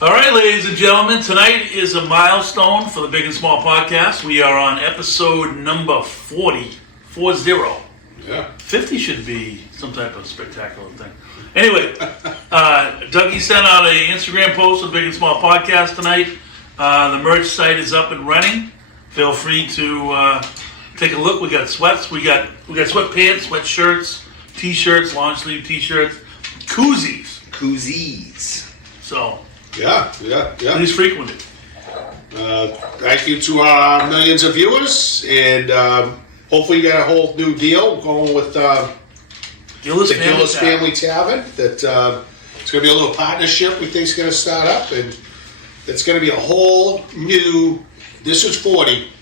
All right, ladies and gentlemen, tonight is a milestone for the Big and Small podcast. We are on episode number 40. Yeah. 50 should be some type of spectacular thing. Anyway, Dougie sent out an Instagram post of Big and Small podcast tonight. The merch site is up and running. Feel free to take a look. We got sweats. We got sweatpants, sweatshirts, t-shirts, long sleeve t-shirts, koozies. So Yeah. please frequent it. Thank you to our millions of viewers, and hopefully you got a whole new deal going with the Gillis Family Tavern. That it's going to be a little partnership we think is going to start up, and it's going to be a whole new. This is 40.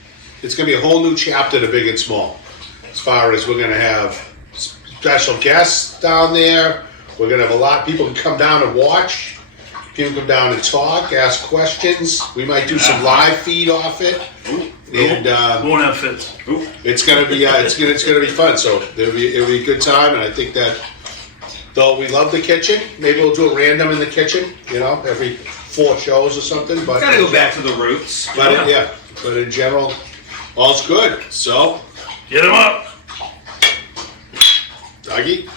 It's going to be a whole new chapter to Big and Small. As far as we're going to have special guests down there, we're going to have a lot of people can come down and watch. People come down and talk, ask questions. We might do some live feed off it, and won't have fits. it's gonna be it's gonna be fun. So it'll be a good time, and I think that though we love the kitchen, maybe we'll do a random in the kitchen. Every 4 shows or something. But gotta go back to the roots. But but in general, all's good. So Get him up. Dougie.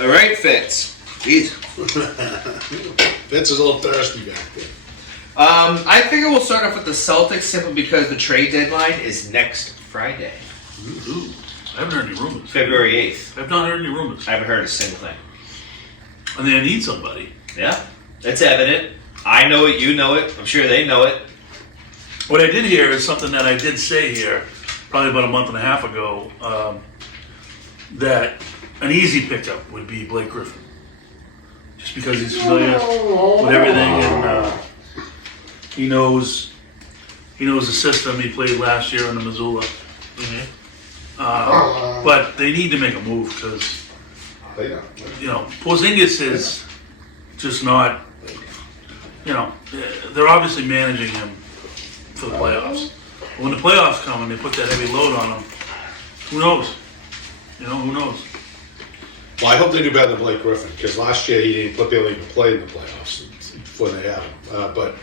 All right, Fitz. Jeez. Vince is a little thirsty back there. I figure we'll start off with the Celtics simply because the trade deadline is next Friday, Ooh, I haven't heard any rumors. February 8th. I've not heard any rumors. I haven't heard a single thing. And they need somebody. Yeah, it's evident. I know it, you know it. I'm sure they know it. What I did hear is something that I did say here probably about a month and a half ago, that an easy pickup would be Blake Griffin. Just because he's familiar with everything and he knows the system. He played last year in the Missoula. But they need to make a move because, Porzingis is just not, they're obviously managing him for the playoffs. But when the playoffs come and they put that heavy load on him, who knows? Who knows? Well, I hope they do better than Blake Griffin, because last year he didn't barely even play in the playoffs before they had him. But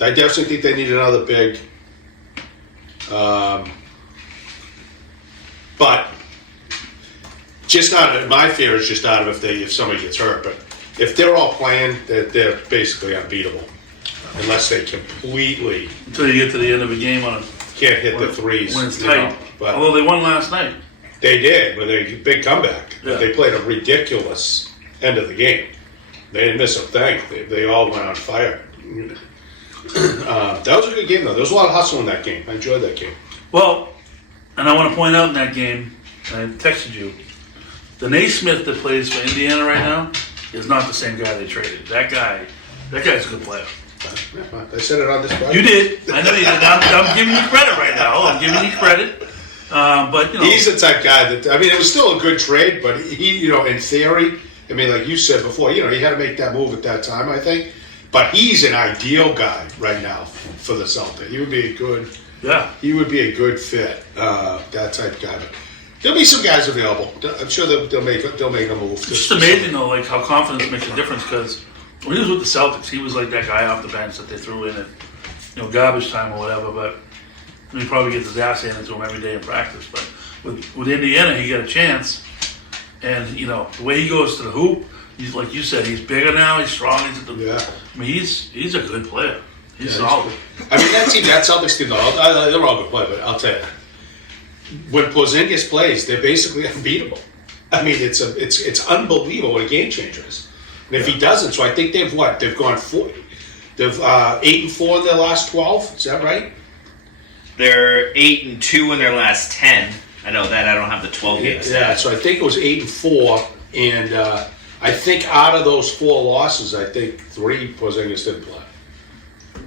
I definitely think they need another big. But just not. My fear is just not if somebody gets hurt. But if they're all playing, they're basically unbeatable, unless they completely Until you get to the end of a game can't hit the threes. when it's tight. But Although they won last night. they did, with a big comeback. Yeah. They played a ridiculous end of the game. They didn't miss a thing. They all went on fire. That was a good game, though. There was a lot of hustle in that game. I enjoyed that game. Well, and I want to point out in that game, I texted you, the Naismith that plays for Indiana right now is not the same guy they traded. That guy's a good player. I said it on this podcast. You did. I know you did. I'm giving you credit right now. I'm giving you credit. But He's the type guy that, it was still a good trade, but he, in theory, like you said before, he had to make that move at that time, I think. But he's an ideal guy right now for the Celtics. He would be a good fit, that type of guy. But there'll be some guys available. I'm sure they'll make a move. It's just amazing though, like how confidence makes a difference. Because when he was with the Celtics, he was like that guy off the bench that they threw in at garbage time or whatever. But he probably gets his ass handed to him every day in practice. But with Indiana, he got a chance, and the way he goes to the hoop, he's like you said, he's bigger now. He's strong. He's a good player. He's solid. That Celtics team, they're all good play, but I'll tell you, when Porzingis plays, they're basically unbeatable. It's unbelievable what a game changer is. And if he doesn't, so I think they've gone 8-4 in their last 12. Is that right? They're 8-2 in their last 10. I know that. I don't have the 12 games. Yeah, so I think it was 8-4, and I think out of those 4 losses, I think 3 Porzingis didn't play.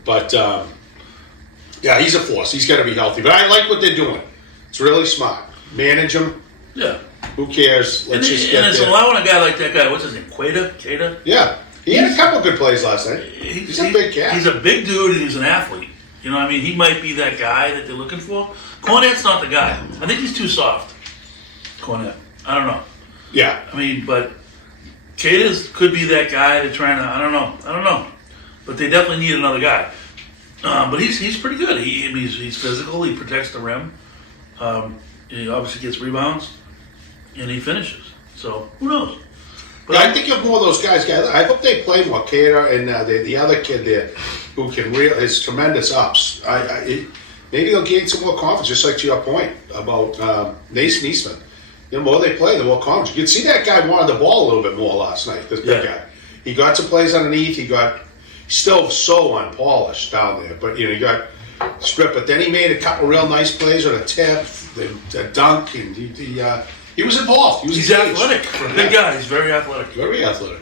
But he's a force. He's got to be healthy. But I like what they're doing. It's really smart. Manage him. Yeah. Who cares? Let's just get it's there. allowing a guy like that guy. What's his name? Queta. Yeah, he had a couple good plays last night. He's a big cat. He's a big dude, and he's an athlete. He might be that guy that they're looking for. Cornette's not the guy. I think he's too soft. Cornette. I don't know. Yeah. But Caters could be that guy they're trying to. I don't know, but they definitely need another guy. But he's pretty good. He's physical. He protects the rim. He obviously gets rebounds, and he finishes. So who knows? But Yeah, I think if more of those guys get, I hope they play more. Cater and the other kid there, who can is tremendous ups. Maybe they'll gain some more confidence, just like to your point about Nathan Eastman. The more they play, the more confidence. You can see that guy wanted the ball a little bit more last night. This big guy, he got some plays underneath. He's still so unpolished down there, but he got stripped. But then he made a couple real nice plays on a tip, a dunk, and he was involved. He's athletic. For a big guy, he's very athletic. Very athletic.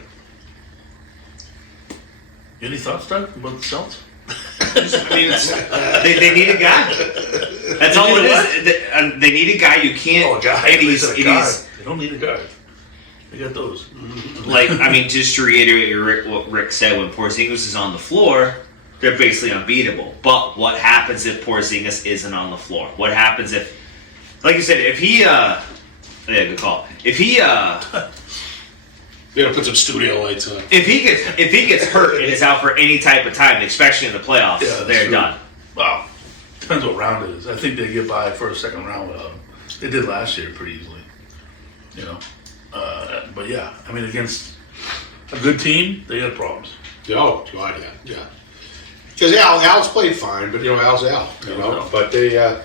Any thoughts, Doug, about the Celtics? I mean, they need a guy. That's all it is. They need a guy. You can't. Oh, a guy. And They don't need a guy. They got those. Like, I mean, just to reiterate what Rick said, when Porzingis is on the floor, they're basically unbeatable. But what happens if Porzingis isn't on the floor? What happens if, like you said, if he, yeah, good call. If he, They're gonna put some studio lights on. if he gets hurt and is out for any type of time, especially in the playoffs, they're true. done. Well, depends what round it is. I think they get by for a second round without him. They did last year pretty easily. But yeah, I mean, against a good team, they got problems. Oh, God, yeah. Because Al's played fine, but Al's Al. But they, I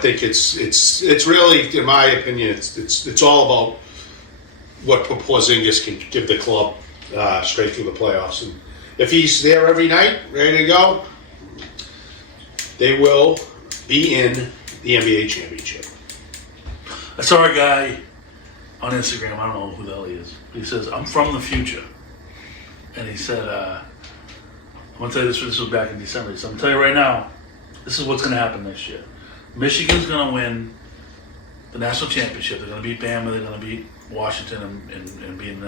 think it's really, in my opinion, it's all about what Porzingis can give the club straight through the playoffs. And if he's there every night, ready to go, they will be in the NBA championship. I saw a guy on Instagram, I don't know who the hell he is. He says, I'm from the future. And he said, I'm going to tell you this was back in December. He said, I'm going to tell you right now, this is what's going to happen next year. Michigan's going to win the national championship. They're going to beat Bama, they're going to beat Washington and win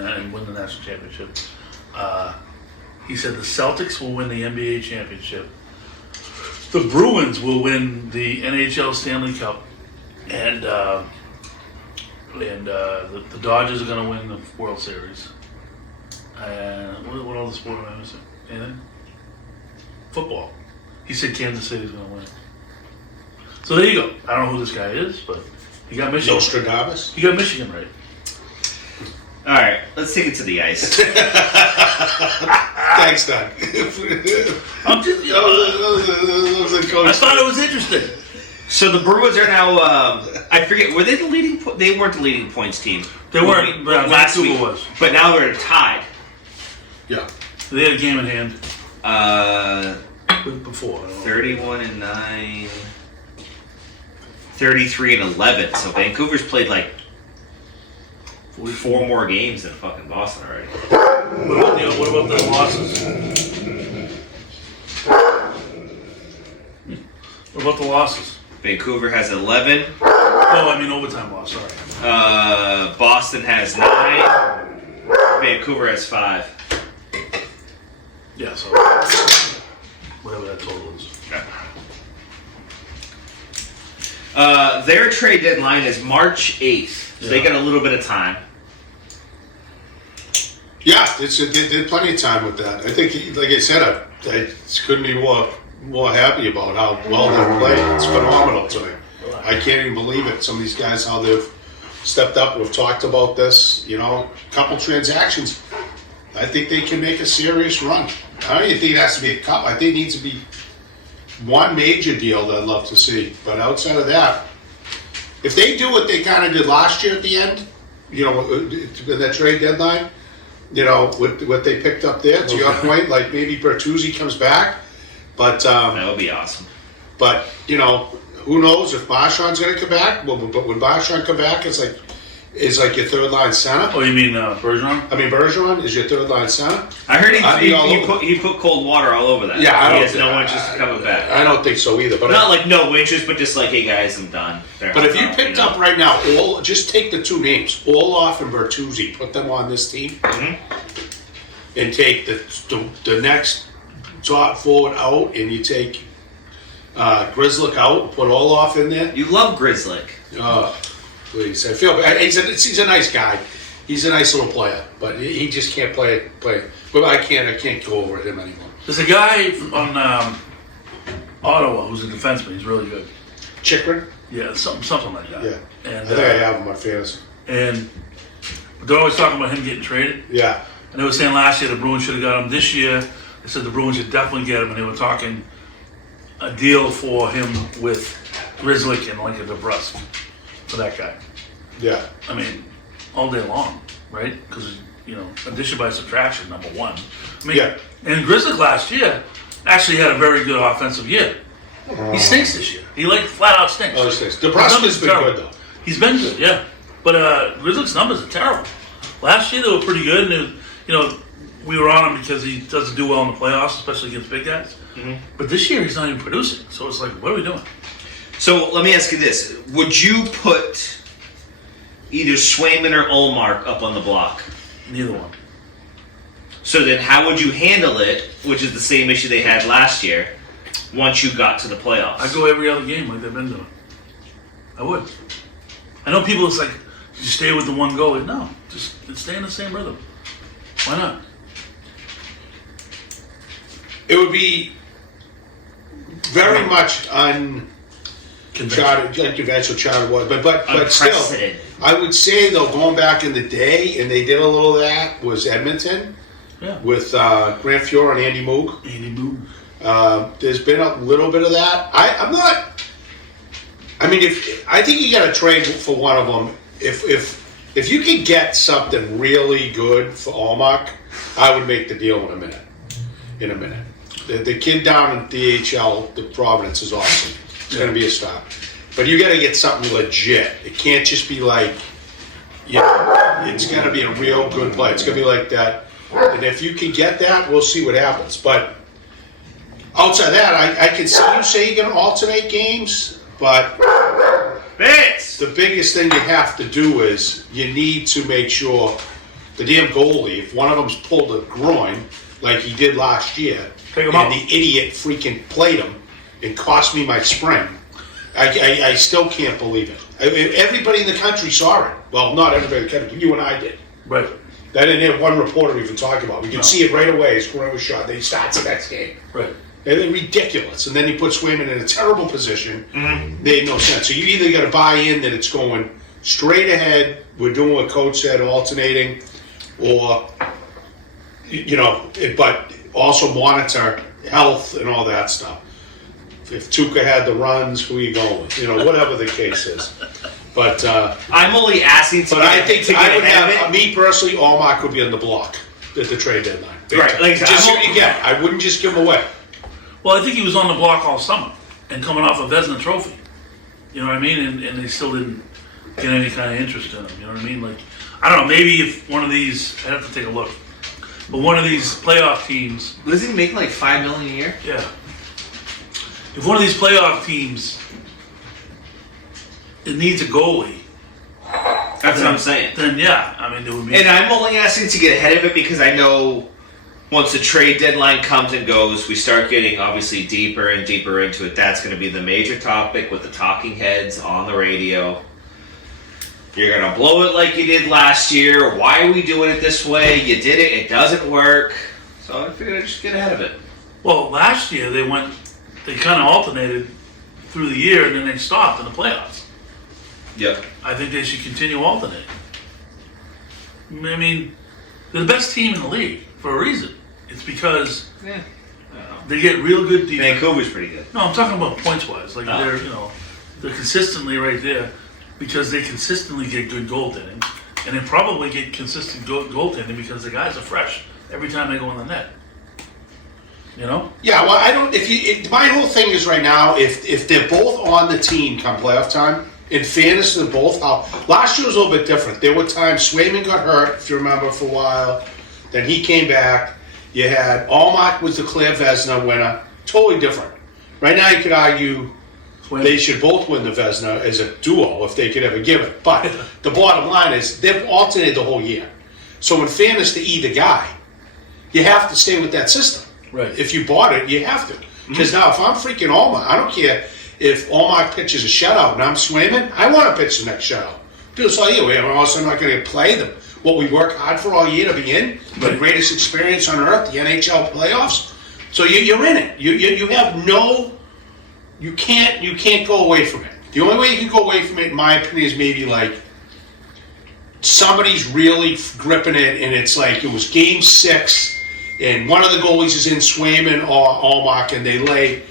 the national championship. He said the Celtics will win the NBA championship. The Bruins will win the NHL Stanley Cup. And the Dodgers are going to win the World Series. And what other sport am I missing? Anything? Football. He said Kansas City's going to win. So there you go. I don't know who this guy is, but he got Michigan. Nostradamus? He got Michigan right. All right, let's take it to the ice. Thanks, Doug. I'm just, I thought it was interesting. So the Bruins are now. I forget. Were they the leading? They weren't the leading points team. They weren't. But last week was. But now they're tied. Yeah. They had a game in hand. Before. 31-9. 33-11. So Vancouver's played like 4 more games than fucking Boston already. What about the losses? What about the losses? Vancouver has 11. Oh, I mean overtime loss. Sorry. Boston has 9. Vancouver has 5. Yeah, so whatever that total is. Their trade deadline is March 8th. So they got a little bit of time. Yeah, there's plenty of time with that. I think, like I said, I couldn't be more happy about how well they've played. It's phenomenal to me. I can't even believe it. Some of these guys, how they've stepped up. We've talked about this. Couple transactions. I think they can make a serious run. I don't even think it has to be a couple. I think it needs to be one major deal that I'd love to see. But outside of that, if they do what they kind of did last year at the end, in that trade deadline, with what they picked up there, to your point, like maybe Bertuzzi comes back, but That would be awesome. But who knows if Marchand's going to come back? Well, but when Marchand come back, it's like your third line center. Oh, you mean Bergeron? I mean, Bergeron is your third line center. I heard he put cold water all over that. Yeah, he has no interest in coming back. I don't think so either. But Not like no interest, but just like, hey guys, I'm done. But if you picked up right now, just take the 2 names, Olaf and Bertuzzi, put them on this team, and take the next top forward out, and you take Grzelcyk out, put Olaf in there. You love Grzelcyk. Please, I feel bad. He's a nice guy. He's a nice little player, but he just can't play. But I can't go over him anymore. There's a guy on Ottawa who's a defenseman. He's really good. Chikrin? Yeah, something like that. Yeah. And I think I have him on fantasy. And they're always talking about him getting traded. Yeah. And they were saying last year the Bruins should have got him. This year, they said the Bruins should definitely get him, and they were talking a deal for him with Grizzlick and Lincoln DeBrusque for that guy. Yeah. I mean, all day long, right? Because, addition by subtraction, number one. I mean, Yeah. And Grizzlick last year actually had a very good offensive year. He stinks this year. He flat out stinks. Oh, he stinks. DeBrusque's been good, though. He's been good, yeah. But Grizzlick's numbers are terrible. Last year they were pretty good, and we were on him because he doesn't do well in the playoffs, especially against big guys. Mm-hmm. But this year he's not even producing. So it's like, what are we doing? So let me ask you this: would you put either Swayman or Ullmark up on the block? Neither one. So then, how would you handle it? Which is the same issue they had last year. Once you got to the playoffs, I'd go every other game like they've been doing. I would. I know people, it's like, you stay with the one goal. No, just stay in the same rhythm. Why not? It would be very much unconventional, charted was, but still, I would say though, going back in the day, and they did a little of that, was Edmonton with Grant Fuhr and Andy Moog. There's been a little bit of that. I think you got to trade for one of them. If you could get something really good for Allmark, I would make the deal in a minute. The kid down in DHL, the Providence, is awesome. It's going to be a star. But you got to get something legit. It can't just be like, it's got to be a real good play. It's going to be like that. And if you can get that, we'll see what happens. But outside that, I can see you say you're going to alternate games, but the biggest thing you have to do is you need to make sure the damn goalie, if one of them's pulled a groin, like he did last year, and the idiot freaking played him and cost me my spring, I still can't believe it. Everybody in the country saw it. Well, not everybody in the country, but you and I did. Right. I didn't have one reporter even talk about it. We could see it right away. His groin was shot. Then he starts the next game. Right. They're ridiculous. And then he puts Swayman in a terrible position. Mm-hmm. Made no sense. So you either got to buy in that it's going straight ahead, we're doing what Coach said, alternating, or, but also monitor health and all that stuff. If Tuca had the runs, who are you going with? Whatever the case is. But I'm only asking to I think to I get would ahead of have, me personally, Allmark would be on the block at the trade deadline. Right. Like, I wouldn't just give him away. Well, I think he was on the block all summer and coming off a Vezina trophy. You know what I mean? And they still didn't get any kind of interest in him. You know what I mean? Like, I don't know, maybe if one of these, I'd have to take a look, but one of these playoff teams. Was he making like $5 million a year? Yeah. If one of these playoff teams, it needs a goalie. That's what I'm saying. Then yeah, I mean, it would be. And I'm only asking to get ahead of it because I know once the trade deadline comes and goes, we start getting obviously deeper and deeper into it. That's going to be the major topic with the talking heads on the radio. You're going to blow it like you did last year. Why are we doing it this way? You did it. It doesn't work. So I figured I'd just get ahead of it. Well, last year they kind of alternated through the year and then they stopped in the playoffs. Yep. I think they should continue alternating. I mean, they're the best team in the league for a reason. It's because they get real good defense. Vancouver's pretty good. No, I'm talking about points-wise. Like they're consistently right there because they consistently get good goaltending, and they probably get consistent goaltending because the guys are fresh every time they go in the net. Yeah, well, I don't. My whole thing is right now, if they're both on the team come playoff time, in fairness to them both, last year was a little bit different. There were times Swayman got hurt, if you remember, for a while. Then he came back. You had Allmark was the clear Vezina winner. Totally different. Right now, you could argue they should both win the Vezina as a duo if they could ever give it. But the bottom line is they've alternated the whole year. So in fairness to either guy, you have to stay with that system. Right. If you bought it, you have to. Because now, if I'm freaking Allmark, I don't care if Allmark pitches a shutout and I'm Swayman, I want to pitch the next shutout. People say, I'm also not going to play them. what we work hard for all year to be in, the Right. greatest experience on earth, the NHL playoffs. So you're in it. You have no, you can't go away from it. The only way you can go away from it, in my opinion, is maybe like somebody's really gripping it, and it's like it was Game 6, and one of the goalies is in Swayman or Allmark, and they lay,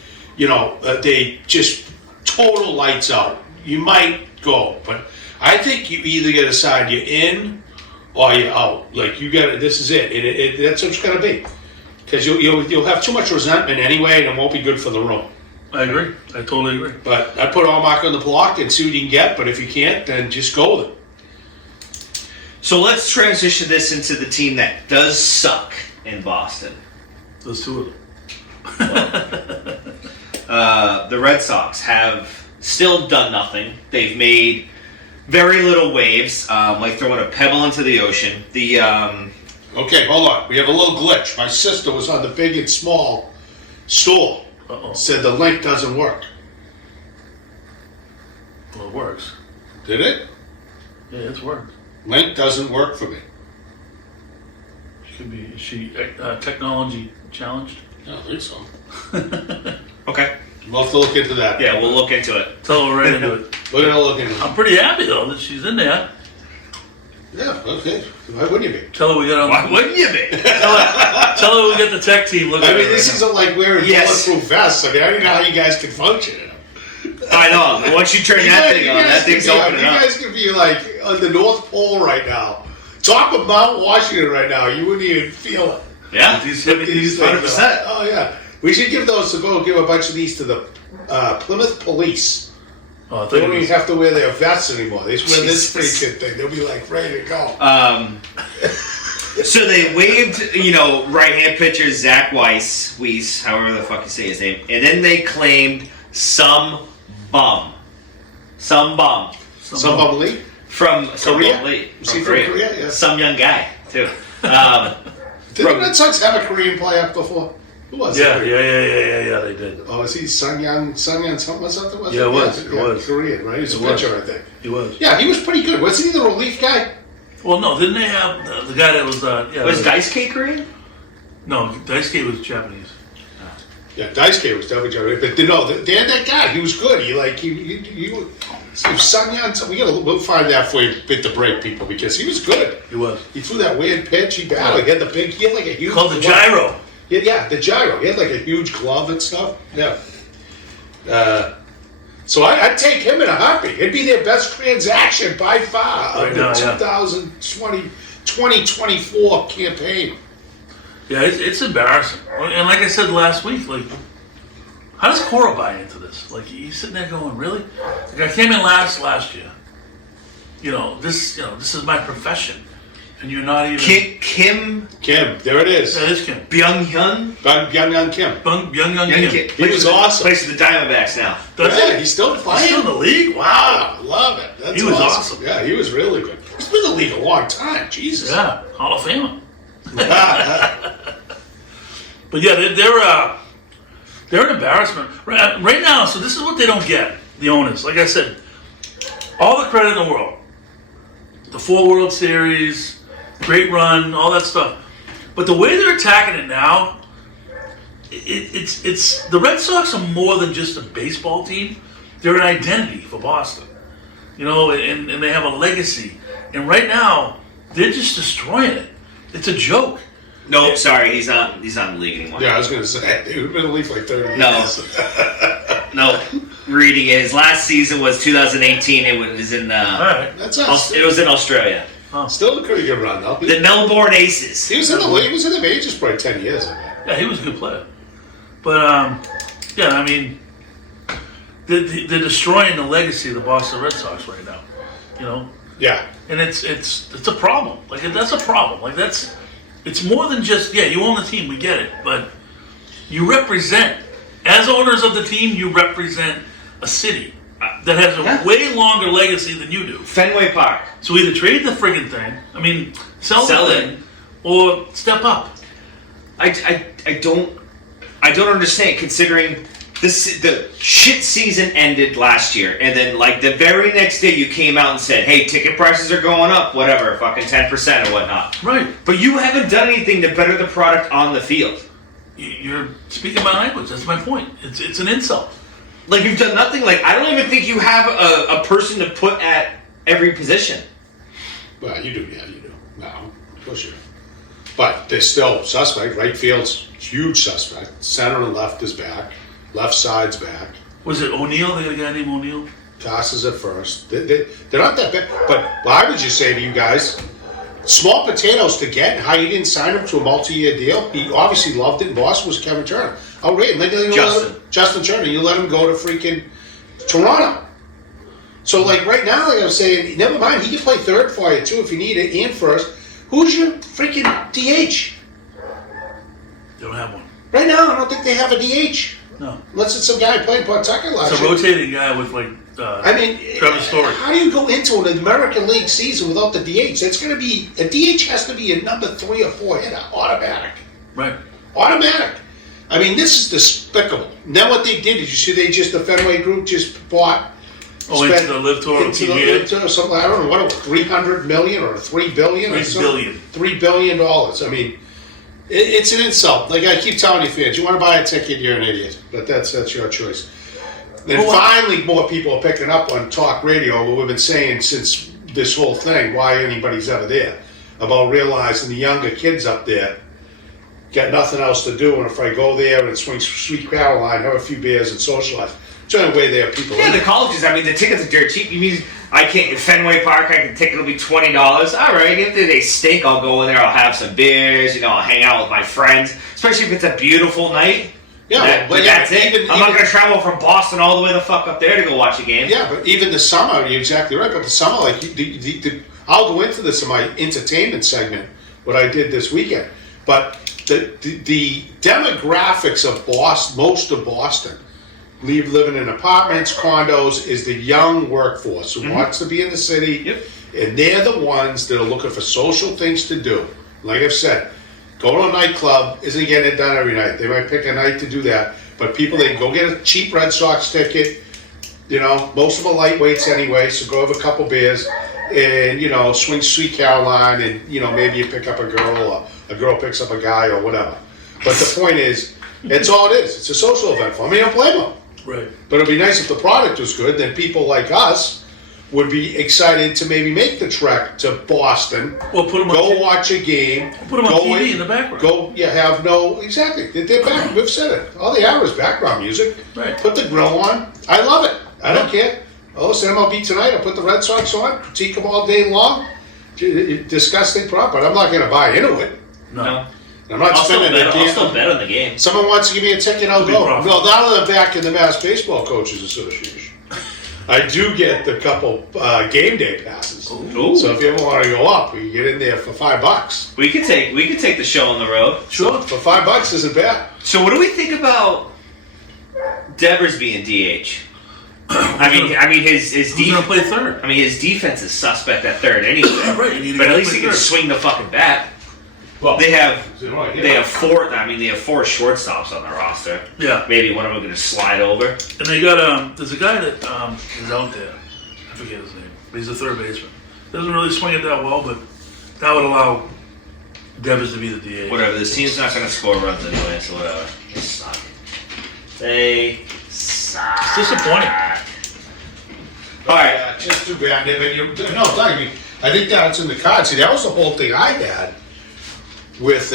they just total lights out. You might go, but I think you either got to decide you're in or you're out. Like you got, this is it. That's what it's gonna be, because you'll have too much resentment anyway, and it won't be good for the room. I agree. I totally agree. But I put Allmark on the block and see what you can get. But if you can't, then just go with it. So let's transition this into the team that does suck in Boston. Those two of them. The Red Sox have still done nothing. They've made very little waves, like throwing a pebble into the ocean. Okay, hold on. We have a little glitch. My sister was on the big and small store. Uh-oh. Said the link doesn't work. Well, it works. Did it? Yeah, it's worked. Link doesn't work for me. Should be. Is she technology challenged? I don't think so. Okay. We'll have to look into that. Yeah, we'll look into it. Tell her right into it. We're going to look into it. I'm pretty happy though that she's in there. Yeah, okay. Why wouldn't you be? Tell her we got on. Why wouldn't you be? Tell her we got the tech team looking. I at mean, her this right isn't like wearing Yes. bulletproof vests. I mean, I don't know how you guys can function in them. I know. Once you turn that thing on, that thing's opening You up. guys could be like on the North Pole right now. Top of Mount Washington right now. You wouldn't even feel it. Yeah. now. These With these things. 100%. Oh, yeah. We should give those to go give a bunch of these to the Plymouth Police. Oh, I thought They you don't were- even have to wear their vests anymore. They just wear this Jesus. freaking thing. They'll be like ready to go. So they waived, right-hand pitcher Zach Weiss, however the fuck you say his name, and then they claimed some bum Some bubbly. from Korea? Korea. Was he from Korea? Yeah. Some young guy too. Did the Red Sox have a Korean player before? Who was Yeah, it? yeah. They did. Oh, is he Sun Yan something? Was that the Yeah, it was. It was. Korean, right? He's a It was. pitcher, I think. He was. Yeah, he was pretty good. Wasn't he the relief guy? Well, no, didn't they have the guy that was? Was Daisuke Korean? No, Daisuke was Japanese. Yeah, Daisuke was definitely Japanese. But no, they had that guy. He was good. Sun Yan. We'll find that for you bit to break people because he was good. He was. He threw that weird pitch. He battled. He had he had like a huge Called the glove. gyro. Yeah, the gyro. He had like a huge glove and stuff. Yeah. So I'd take him in a heartbeat. It'd be their best transaction by far Right of now, the yeah. 2024 campaign. Yeah, it's embarrassing. And like I said last week, like, how does Cora buy into this? Like, he's sitting there going, really? Like, I came in last year. This is my profession, and you're not even. Kim Kim, there it is. Yeah, it is Kim. Byung-hyun? Young Kim. Young Kim. He was awesome. Plays for the Diamondbacks now. Does Yeah, he? he's still He's playing. still in the league? Wow. Wow, love it. That's He was awesome. Yeah, he was really good. He's been in the league a long time. Jesus. Yeah, Hall of Famer. But yeah, they're an embarrassment right now. So this is what they don't get. The owners, like I said, all the credit in the world. The 4 World Series, great run, all that stuff. But the way they're attacking it now, it's the Red Sox are more than just a baseball team. They're an identity for Boston. And they have a legacy. And right now, they're just destroying it. It's a joke. No, sorry, he's not in the league anymore. Yeah, I was going to say, he's been in the league for like 30 years. No. Reading it. His last season was 2018. It was in All right. That's us. it was in Australia. Still a pretty good run, though. The Melbourne Aces. He was in the league. He was in the majors for like 10 years. Yeah, he was a good player. But, yeah, I mean, they're destroying the legacy of the Boston Red Sox right now. Yeah. And it's a problem. Like, that's a problem. Like, it's more than just, yeah, you own the team, we get it. But you represent, as owners of the team, you represent a city that has a way longer legacy than you do. Fenway Park. So either trade the friggin' thing, sell Sell the it. thing, or step up. I don't understand considering the shit season ended last year, and then like the very next day you came out and said, "Hey, ticket prices are going up, whatever, fucking 10% or whatnot." Right. But you haven't done anything to better the product on the field. You're speaking my language. That's my point. It's an insult. Like you've done nothing. Like I don't even think you have a person to put at every position. Well, you do. Yeah, you do. No, of course you do. But they're still suspect. Right field's huge suspect. Center and left is back. Left side's back. Was it O'Neill? They got a guy named O'Neill? Tosses at first. They're not that bad. But I would just say to you guys, small potatoes to get. How you didn't sign him to a multi-year deal. He obviously loved it. Boston was Kevin Turner. Oh, right. Justin Turner. You let him go to freaking Toronto. So, like, right now, like I was saying, never mind. He can play third for you, too, if you need it, and first. Who's your freaking DH? They don't have one. Right now, I don't think they have a DH. No. Unless it's some guy playing Pawtucket last It's a year. rotating guy with, like, Trevor Story. How do you go into an American League season without the DH? That's going to be, a DH has to be a number 3 or 4 hitter, automatic. Right. Automatic. I mean, this is despicable. Now what they did, did you see the Fenway group just bought... Into the Live Tour into the Live Tour or something, I don't know, what, $300 million or $3 billion or $3 something? billion. $3 billion. I mean, it's an insult. Like I keep telling you fans, you want to buy a ticket, you're an idiot. But that's your choice. And finally, more people are picking up on talk radio, what we've been saying since this whole thing, why anybody's ever there, about realizing the younger kids up there got nothing else to do, and if I go there and swing Sweet Caroline, have a few beers and socialize, it's the only way there are people. Yeah, the colleges. I mean, the tickets are dirt cheap. You mean I can't Fenway Park? The ticket will be $20. All right, if they stink, I'll go in there. I'll have some beers. I'll hang out with my friends. Especially if it's a beautiful night. Yeah, but that's it. I'm not going to travel from Boston all the way the fuck up there to go watch a game. Yeah, but even the summer, you're exactly right. But the summer, like I'll go into this in my entertainment segment, what I did this weekend. But the demographics of Boston, most of Boston, living in apartments, condos, is the young workforce who wants to be in the city, and they're the ones that are looking for social things to do. Like I've said, go to a nightclub isn't getting it done every night. They might pick a night to do that, but people, they can go get a cheap Red Sox ticket. Most of them are lightweights anyway, so go have a couple beers and swing Sweet Caroline, and maybe you pick up a girl, or a girl picks up a guy, or whatever. But the point is, it's all it is. It's a social event for me. I don't blame them. Right. But it'd be nice if the product was good. Then people like us would be excited to maybe make the trek to Boston. Well, put them go watch a game. Put them on TV in the background. Exactly. They're back. We've said it. All they are is background music. Right. Put the grill on. I love it. I don't care. Oh, it's MLB tonight. I put the Red Sox on. Critique them all day long. Disgusting product. But I'm not going to buy into it. No. I'm not spending a I'll still bet on the game. Someone wants to give me a ticket, I'll go. No, now that I'm back in the Mass Baseball Coaches Association, I do get the couple game day passes. Ooh. So if you ever want to go up, we can get in there for $5. We could take the show on the road. Sure. For $5 isn't bad. So what do we think about Devers being DH? I mean his Who's gonna play third? I mean his defense is suspect at third anyway. Right. But at least he can swing the fucking bat. Well, they have 4. I mean, they have 4 shortstops on their roster. Yeah. Maybe one of them going to slide over. And they got there's a guy that is out there. I forget his name. But he's a third baseman. Doesn't really swing it that well, but that would allow Devers to be the DH. Whatever. This team's not going to score runs anyway, so whatever. They suck. They suck. It's disappointing. All right. Just too bad. I think that's in the cards. See, that was the whole thing I had with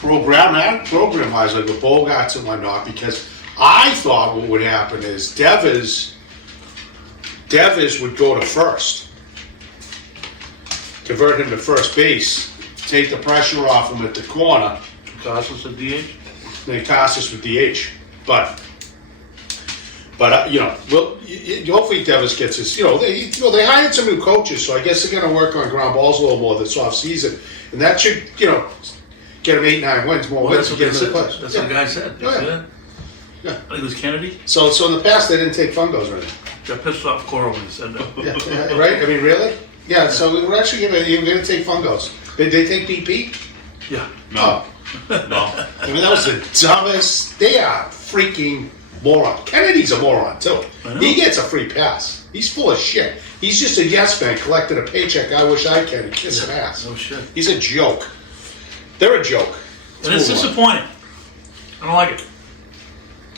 program-wise, like with Bogarts and whatnot, because I thought what would happen is Devers would go to first, convert him to first base, take the pressure off him at the corner. Casas at DH? Then Casas with DH. But hopefully Devers gets his, they hired some new coaches, so I guess they're going to work on ground balls a little more this offseason. And that should, get him 8-9 wins, more wins. That's what the guy said. You see that? Yeah. I think it was Kennedy. So in the past, they didn't take fungos or anything. Got pissed off Cora when he said that. Yeah, right? I mean, really? Yeah, so we're actually going to take fungos. Did they take BP? Yeah. No. I mean, that was the dumbest. They are freaking Moron. Kennedy's a moron, too. I know. He gets a free pass. He's full of shit. He's just a yes man collecting a paycheck. I wish I could kiss an ass. No shit. He's a joke. They're a joke. And it's disappointing. I don't like it.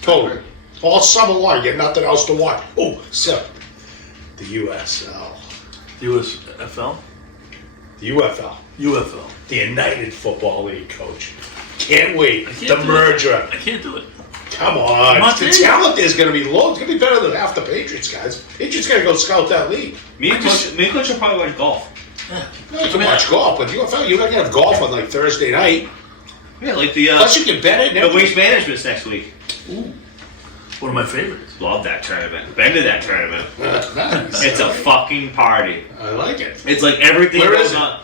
Totally. All summer long, you get nothing else to watch. Oh, so the USL. USFL? The UFL. UFL. The United Football League, coach. Can't wait. I can't The do merger. it. I can't do it. Come on. I'm not The there yet. talent is going to be low. It's going to be better than half the Patriots, guys. Patriots got to go scout that league. Me and Coach will probably watch golf. Yeah. No, you can watch golf, but UFL, you're not going to have golf on like Thursday night. Yeah, like the Plus, you can bet it. the waste management's next week. Ooh. One of my favorites. Love that tournament. Been to that tournament. Nice. It's a fucking party. I like it. It's like everything Where goes is it? on.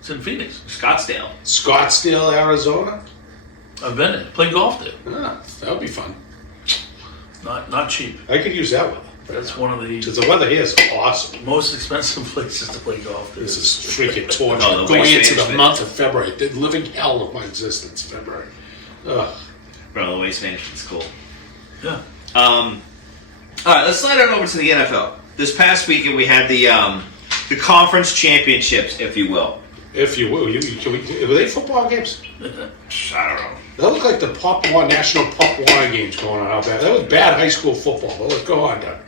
It's in Phoenix. Scottsdale. Scottsdale, Arizona. I've been there. Played golf there. Ah, that would be fun. Not cheap. I could use that weather. That's one of the Because the weather here is awesome. most expensive places to play golf. This is freaking torture. Oh, the Going waste into the management. month of February, the living hell of my existence, February. Ugh. Bro, the waste management's cool. Yeah. All right, let's slide on over to the NFL. This past weekend, we had the conference championships, if you will. If you will, were they football games? I don't know. That looked like the Pop Warner, National Pop Warner games going on out there. That was bad high school football. But let's go on, Doug.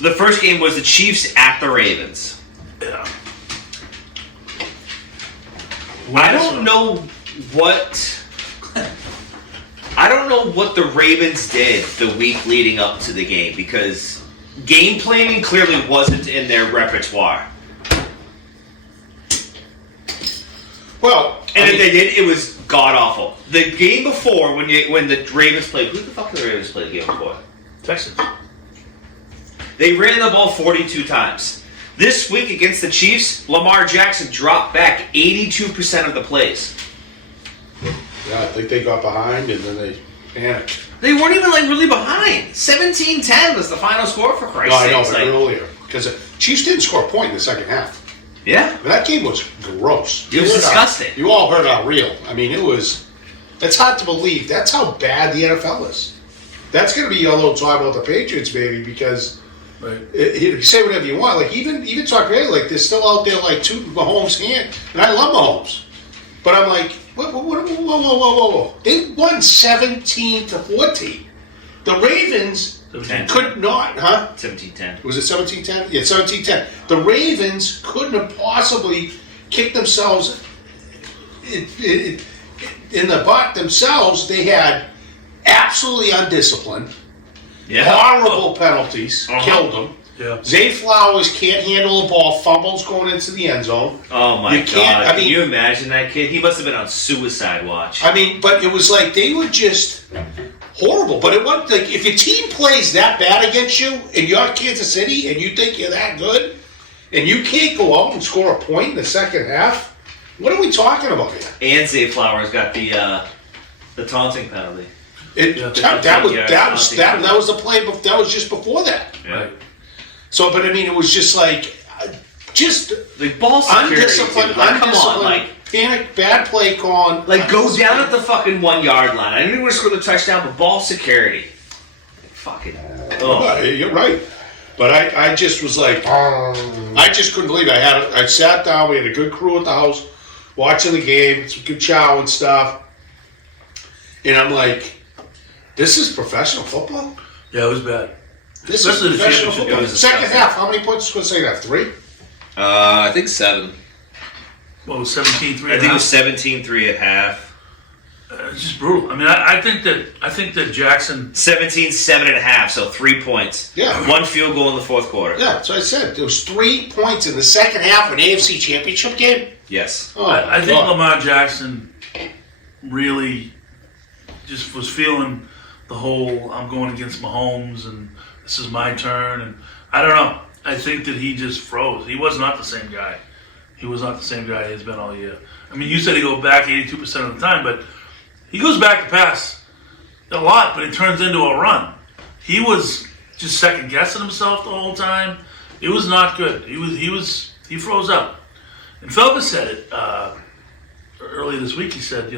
The first game was the Chiefs at the Ravens. Yeah. I don't know what the Ravens did the week leading up to the game, because game planning clearly wasn't in their repertoire. Well, And if they did, it was god awful. The game before, when the Ravens played, who the fuck did the Ravens play the game before? Texans. They ran the ball 42 times. This week against the Chiefs, Lamar Jackson dropped back 82% of the plays. Yeah, I think they got behind and then they panicked. They weren't even really behind. 17-10 was the final score for Christ's No, I know, sakes. but earlier. Because the Chiefs didn't score a point in the second half. Yeah. But that game was gross. It was disgusting. You all heard how real. I mean, it's hard to believe. That's how bad the NFL is. That's going to be your little talk about the Patriots, baby, because Right. you say whatever you want. Like, even talk about it, they're still out there, tooting Mahomes' hand. And I love Mahomes. But I'm like, whoa. They won 17-14. The Ravens could not, 17-10. Was it 17-10? Yeah, 17-10. The Ravens couldn't have possibly kicked themselves in the butt themselves. They had absolutely undisciplined, Yeah. horrible penalties, killed them. Yeah. Zay Flowers can't handle the ball, fumbles going into the end zone. Oh my You can't- god. I mean- Can you imagine that kid? He must have been on suicide watch. But it was like they were just horrible. But it was like if your team plays that bad against you and you're Kansas City and you think you're that good and you can't go out and score a point in the second half, what are we talking about here? And Zay Flowers got the taunting penalty. That was the play. That was just before that. Yeah. So, but I mean, it was just The ball security. undisciplined, dude. Come on, panic, bad play calling. go down at the fucking 1 yard line. I knew we were scoring the touchdown, but ball security. Fucking. Oh. Yeah, you're right. But I just was like, I just couldn't believe it. I sat down. We had a good crew at the house watching the game, some good chow and stuff. And I'm like, this is professional football? Yeah, it was bad. This Especially is the professional championship. football. It was Second disgusting. half, how many points was they have? 3? I think 7. Well, it was 17-3. I think it was 17-3 at half. It's just brutal. I mean, I think that Jackson. 17-7.5, so 3 points. Yeah. 1 field goal in the fourth quarter. Yeah, so I said there was 3 points in the second half of an AFC Championship game. Yes. Oh, I think God. Lamar Jackson really just was feeling the whole I'm going against Mahomes and this is my turn, and I don't know. I think that he just froze. He was not the same guy. He was not the same guy he's been all year. I mean, you said he go back 82% of the time, but he goes back to pass a lot, but it turns into a run. He was just second guessing himself the whole time. It was not good. He froze up. And Felgus said it earlier this week. He said,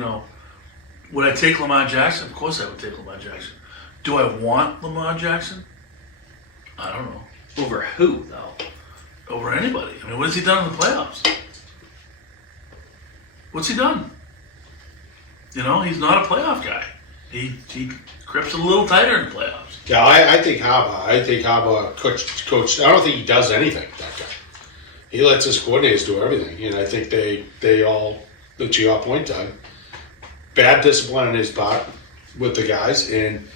Would I take Lamar Jackson? Of course I would take Lamar Jackson. Do I want Lamar Jackson? I don't know. Over who, though? Over anybody. I mean, what has he done in the playoffs? What's he done? You know, he's not a playoff guy. He grips it a little tighter in the playoffs. Yeah, I think Harbaugh coach. I don't think he does anything. That guy. He lets his coordinators do everything, and I think they all, to your point, Doug, bad discipline on his part with the guys, and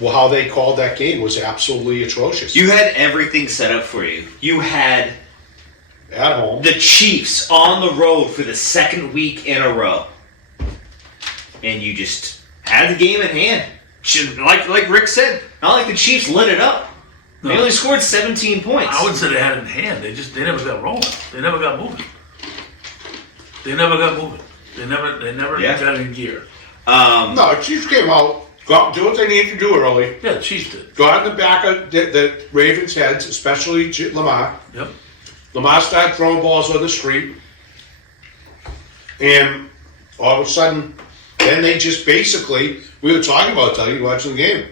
how they called that game was absolutely atrocious. You had everything set up for you. You had At home. the Chiefs on the road for the second week in a row. And you just had the game in hand. Like Rick said, not like the Chiefs lit it up. No. They only scored 17 points. I wouldn't say they had it in hand. They never got rolling. They never got moving. They never Yeah. got in gear. No, the Chiefs came out, do what they needed to do early. Yeah, the Chiefs did. Got in the back of the Ravens' heads, especially Lamar. Yep. Lamar started throwing balls on the street. And all of a sudden, then they just basically, we were talking about, Doug, you watching the game.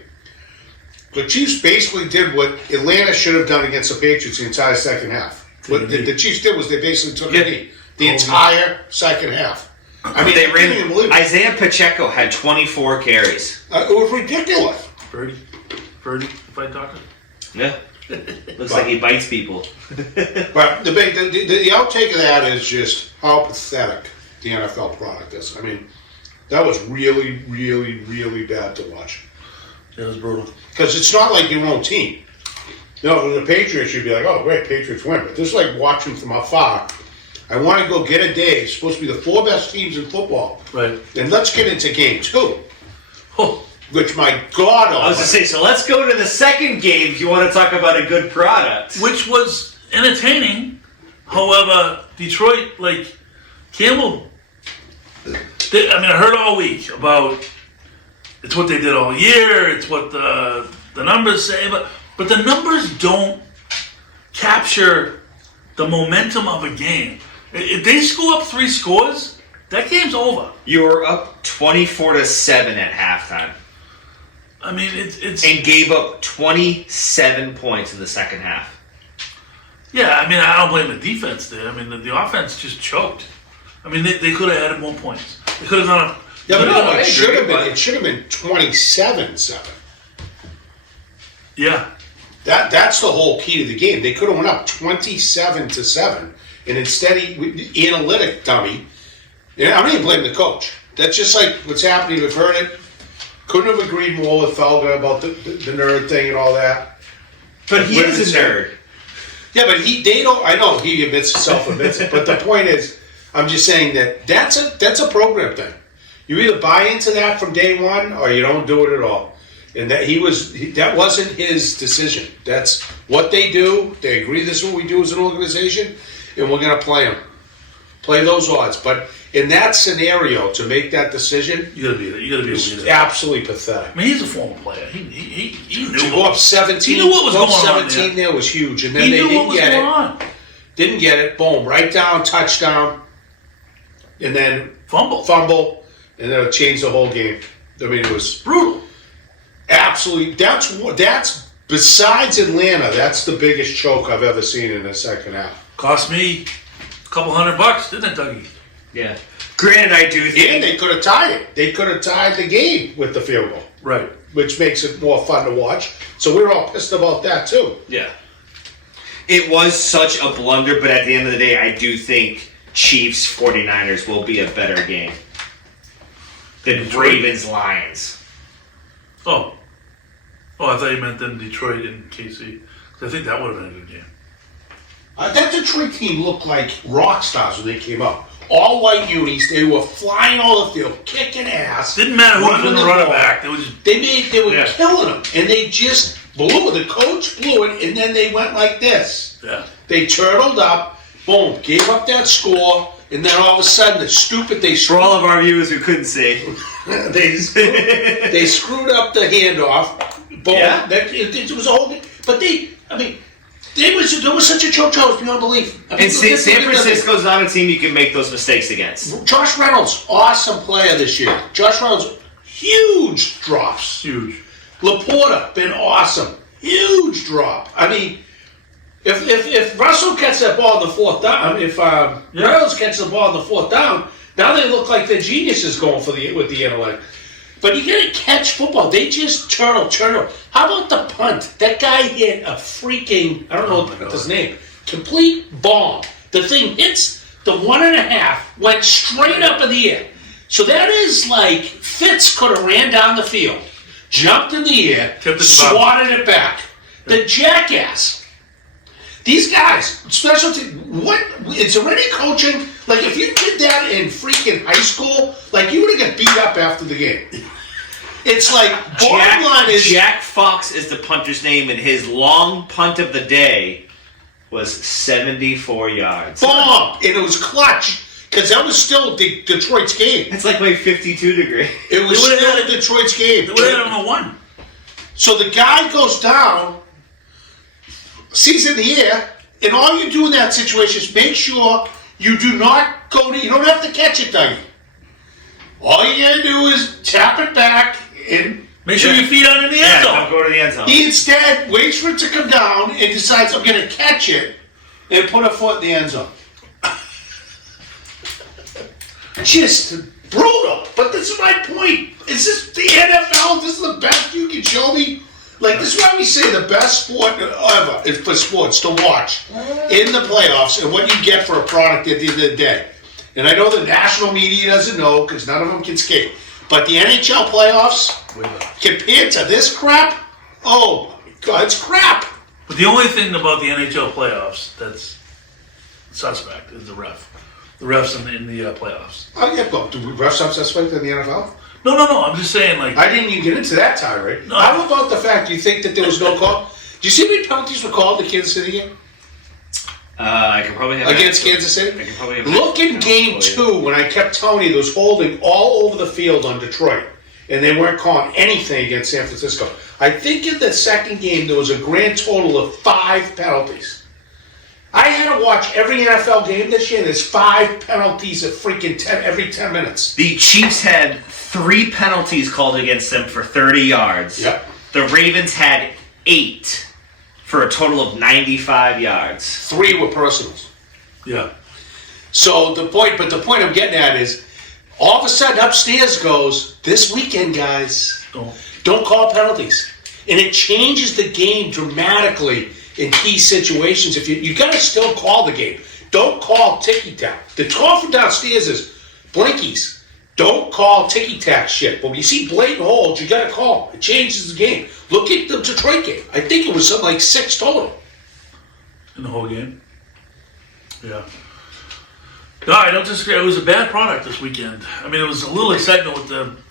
The Chiefs basically did what Atlanta should have done against the Patriots the entire second half. What the Chiefs did was they basically took a knee the entire second half. I mean, they I couldn't even believe ran. it. Isaiah Pacheco had 24 carries. It was ridiculous. Purdy, if I talk to him. Yeah. Looks like he bites people. But the outtake of that is just how pathetic the NFL product is. I mean, that was really, really, really bad to watch. It was brutal. Because it's not like your own team. You know, the Patriots, you'd be like, oh, great, Patriots win. But this is like watching from afar. I want to go get a day. It's supposed to be the 4 best teams in football. Right. And let's get into game 2. Oh, Which, my God, I was to say, so let's go to the second game if you want to talk about a good product. which was entertaining. However, Detroit, like Campbell, I heard all week about it's what they did all year. It's what the numbers say, but the numbers don't capture the momentum of a game. If they screw up 3 scores, that game's over. You were up 24-7 at halftime I mean, it's and gave up 27 points in the second half. yeah. I mean, I don't blame the defense there. I mean, the offense just choked. I mean, they could have added more points. They could have done a Yeah, but No, no, I it should have agree, been. but- It should have been 27-7. yeah. That's the whole key to the game. They could have went up 27-7, and instead, analytic dummy. And I'm not even blaming the coach. That's just like what's happening. We've heard it. Couldn't have agreed more with Felger about the nerd thing and all that. But he is a nerd. Yeah, but they don't. I know he self-admits it. But the point is, I'm just saying that's a program thing. You either buy into that from day one, or you don't do it at all. And that wasn't his decision. That's what they do. They agree this is what we do as an organization, and we're going to play them. Play those odds. But in that scenario, to make that decision You gotta be a is leader. absolutely pathetic. I mean, he's a former player. He knew. To go up 17, He knew what was go up going on 17 there was huge, and then He they knew what didn't was get going it. on. Didn't get it. Boom, right down, touchdown, and then Fumble. and then it changed the whole game. I mean, it was Brutal. absolutely. That's besides Atlanta. That's the biggest choke I've ever seen in the second half. Cost me a couple $100, didn't it, Dougie? Yeah. Granted, I do think... And they could have tied it. They could have tied the game with the field goal, Right. which makes it more fun to watch. So we were all pissed about that too. Yeah. It was such a blunder, but at the end of the day, I do think Chiefs 49ers will be a better game than Detroit? Ravens-Lions. Oh, I thought you meant then Detroit and KC. 'Cause I think that would have been a good game. That Detroit team looked like rock stars when they came up. All white unis. They were flying all the field, kicking ass. Didn't matter who was running in the the running ball. back. They were just They were Yeah. killing them, and they just blew it. The coach blew it, and then they went like this. yeah. They turtled up, boom, gave up that score, and then all of a sudden, they For all of our viewers who couldn't see. they screwed up the handoff. Boom. Yeah. It was a whole. But There was such a choke job, it was beyond belief. I mean, And San Francisco's not a team you can make those mistakes against. Josh Reynolds, awesome player this year. Josh Reynolds, huge drops. Huge. Laporta, been awesome. Huge drop. I mean, if Russell gets that ball in the fourth down, if Reynolds gets the ball in the fourth down, now they look like they're geniuses going with the intellect. But you gotta catch football. They just turtle. How about the punt? That guy hit a freaking, I don't know what his name, complete bomb. The thing hits the 1.5, went straight up in the air. So that is like Fitz could have ran down the field, jumped in the air, swatted it back. The jackass. These guys, special team, what? It's already coaching. Like, if you did that in freaking high school, like, you would have got beat up after the game. It's like, bottom line is... Jack Fox is the punter's name, and his long punt of the day was 74 yards. Bomb! And it was clutch, because that was still Detroit's game. It's like my 52 degree. It was still Detroit's game. They would have had him on one. So the guy goes down, sees in the air, and all you do in that situation is make sure you do not go to, you don't have to catch it, Dougie. All you gotta do is tap it back and Make sure your feet are in the end Don't zone. go to the end zone. he instead waits for it to come down and decides I'm gonna catch it and put a foot in the end zone. Just brutal. But this is my point. Is this the NFL? This is the best you can show me? Like, this is why we say the best sport ever is for sports to watch in the playoffs and what you get for a product at the end of the day. And I know the national media doesn't know because none of them can skate. But the NHL playoffs, compared to this crap, oh my God, it's crap. But the only thing about the NHL playoffs that's suspect is the ref. The refs in the playoffs. Oh, yeah, but do refs have suspect in the NFL? No. I'm just saying, like, I didn't even get into that tirade. No. How about the fact you think that there was no call? Do you see how many penalties were called in the Kansas City game? I could probably have Against Kansas City? I could probably have Look in game 2 when I kept telling you there was holding all over the field on Detroit, and they weren't calling anything against San Francisco. I think in the second game there was a grand total of 5 penalties. I had to watch every NFL game this year, and there's 5 penalties at freaking every 10 minutes. The Chiefs had 3 penalties called against them for 30 yards. Yep. The Ravens had 8 for a total of 95 yards. 3 were personals. yeah. So the point I'm getting at is, all of a sudden upstairs goes, this weekend, guys, don't call penalties. And it changes the game dramatically in key situations. If you got to still call the game. Don't call ticky-tack. The call from downstairs is blinkies. Don't call ticky-tack shit. But when you see blatant holds, you got to call. It changes the game. Look at the Detroit game. I think it was something like 6 total. In the whole game. Yeah. No, I don't disagree. It was a bad product this weekend. I mean, it was a little excitement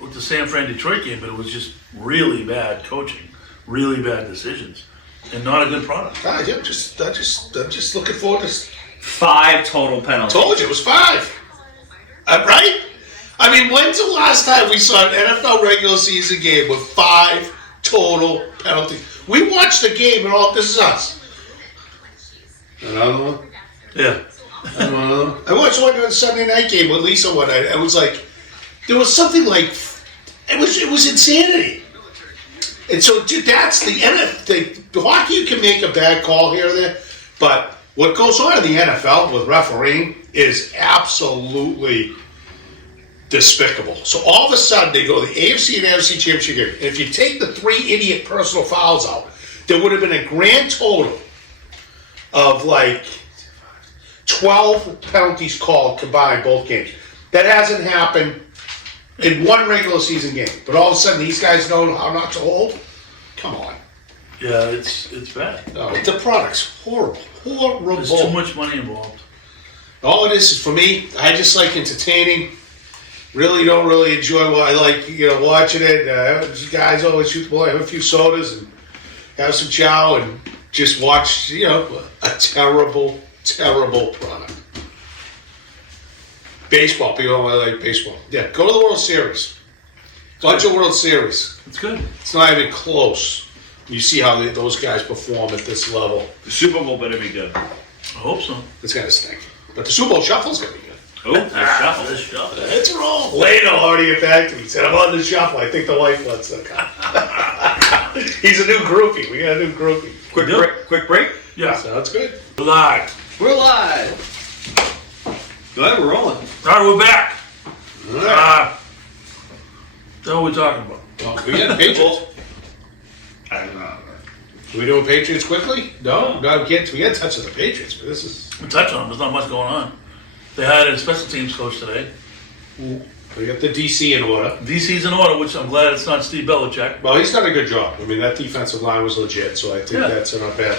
with the San Fran Detroit game, but it was just really bad coaching, really bad decisions, and not a good product. Guys, I'm just looking forward to. 5 total penalties. Told you it was 5. Right? I mean, when's the last time we saw an NFL regular season game with 5 total penalties? We watched the game and all. This is us. Another one. Yeah. I watched one during the Sunday night game with Lisa one night. It was like there was something like it was insanity. And so, dude, that's the NFL. The hockey, you can make a bad call here or there, but what goes on in the NFL with refereeing is absolutely despicable. So all of a sudden they go to the AFC and NFC championship game. And if you take the 3 idiot personal fouls out, there would have been a grand total of like 12 penalties called combined both games. That hasn't happened in one regular season game. But all of a sudden these guys know how not to hold? Come on. Yeah, it's bad. No, the product's horrible. Horrible. There's too much money involved. All it is for me, I just like entertaining. Really don't really enjoy what I like, watching it. Guys always shoot the ball, have a few sodas and have some chow and just watch, a terrible, terrible product. Baseball, people like baseball. Yeah, go to the World Series. Watch the World Series. It's good. It's not even close. You see how those guys perform at this level. The Super Bowl better be good. I hope so. It's gonna stink. But the Super Bowl Shuffle's gonna be good. Oh, nice shuffle. This shuffle. Let's roll. Leno already get back to me. He said, I'm on the shuffle. I think the wife wants to come. He's a new groupie. We got a new groupie. Quick Yep. break. Quick break. Yeah. Sounds good. Live. We're live. Go ahead, we're rolling. All right, we're back. All right. What are we talking about? Well, we got Patriots. I don't know. Are we doing Patriots quickly? No, we can't touch on the Patriots, but this is. We touch on them. There's not much going on. They hired a special teams coach today. We got the DC in order. DC's in order, which I'm glad it's not Steve Belichick. Well, he's done a good job. I mean, that defensive line was legit, so I think that's not bad.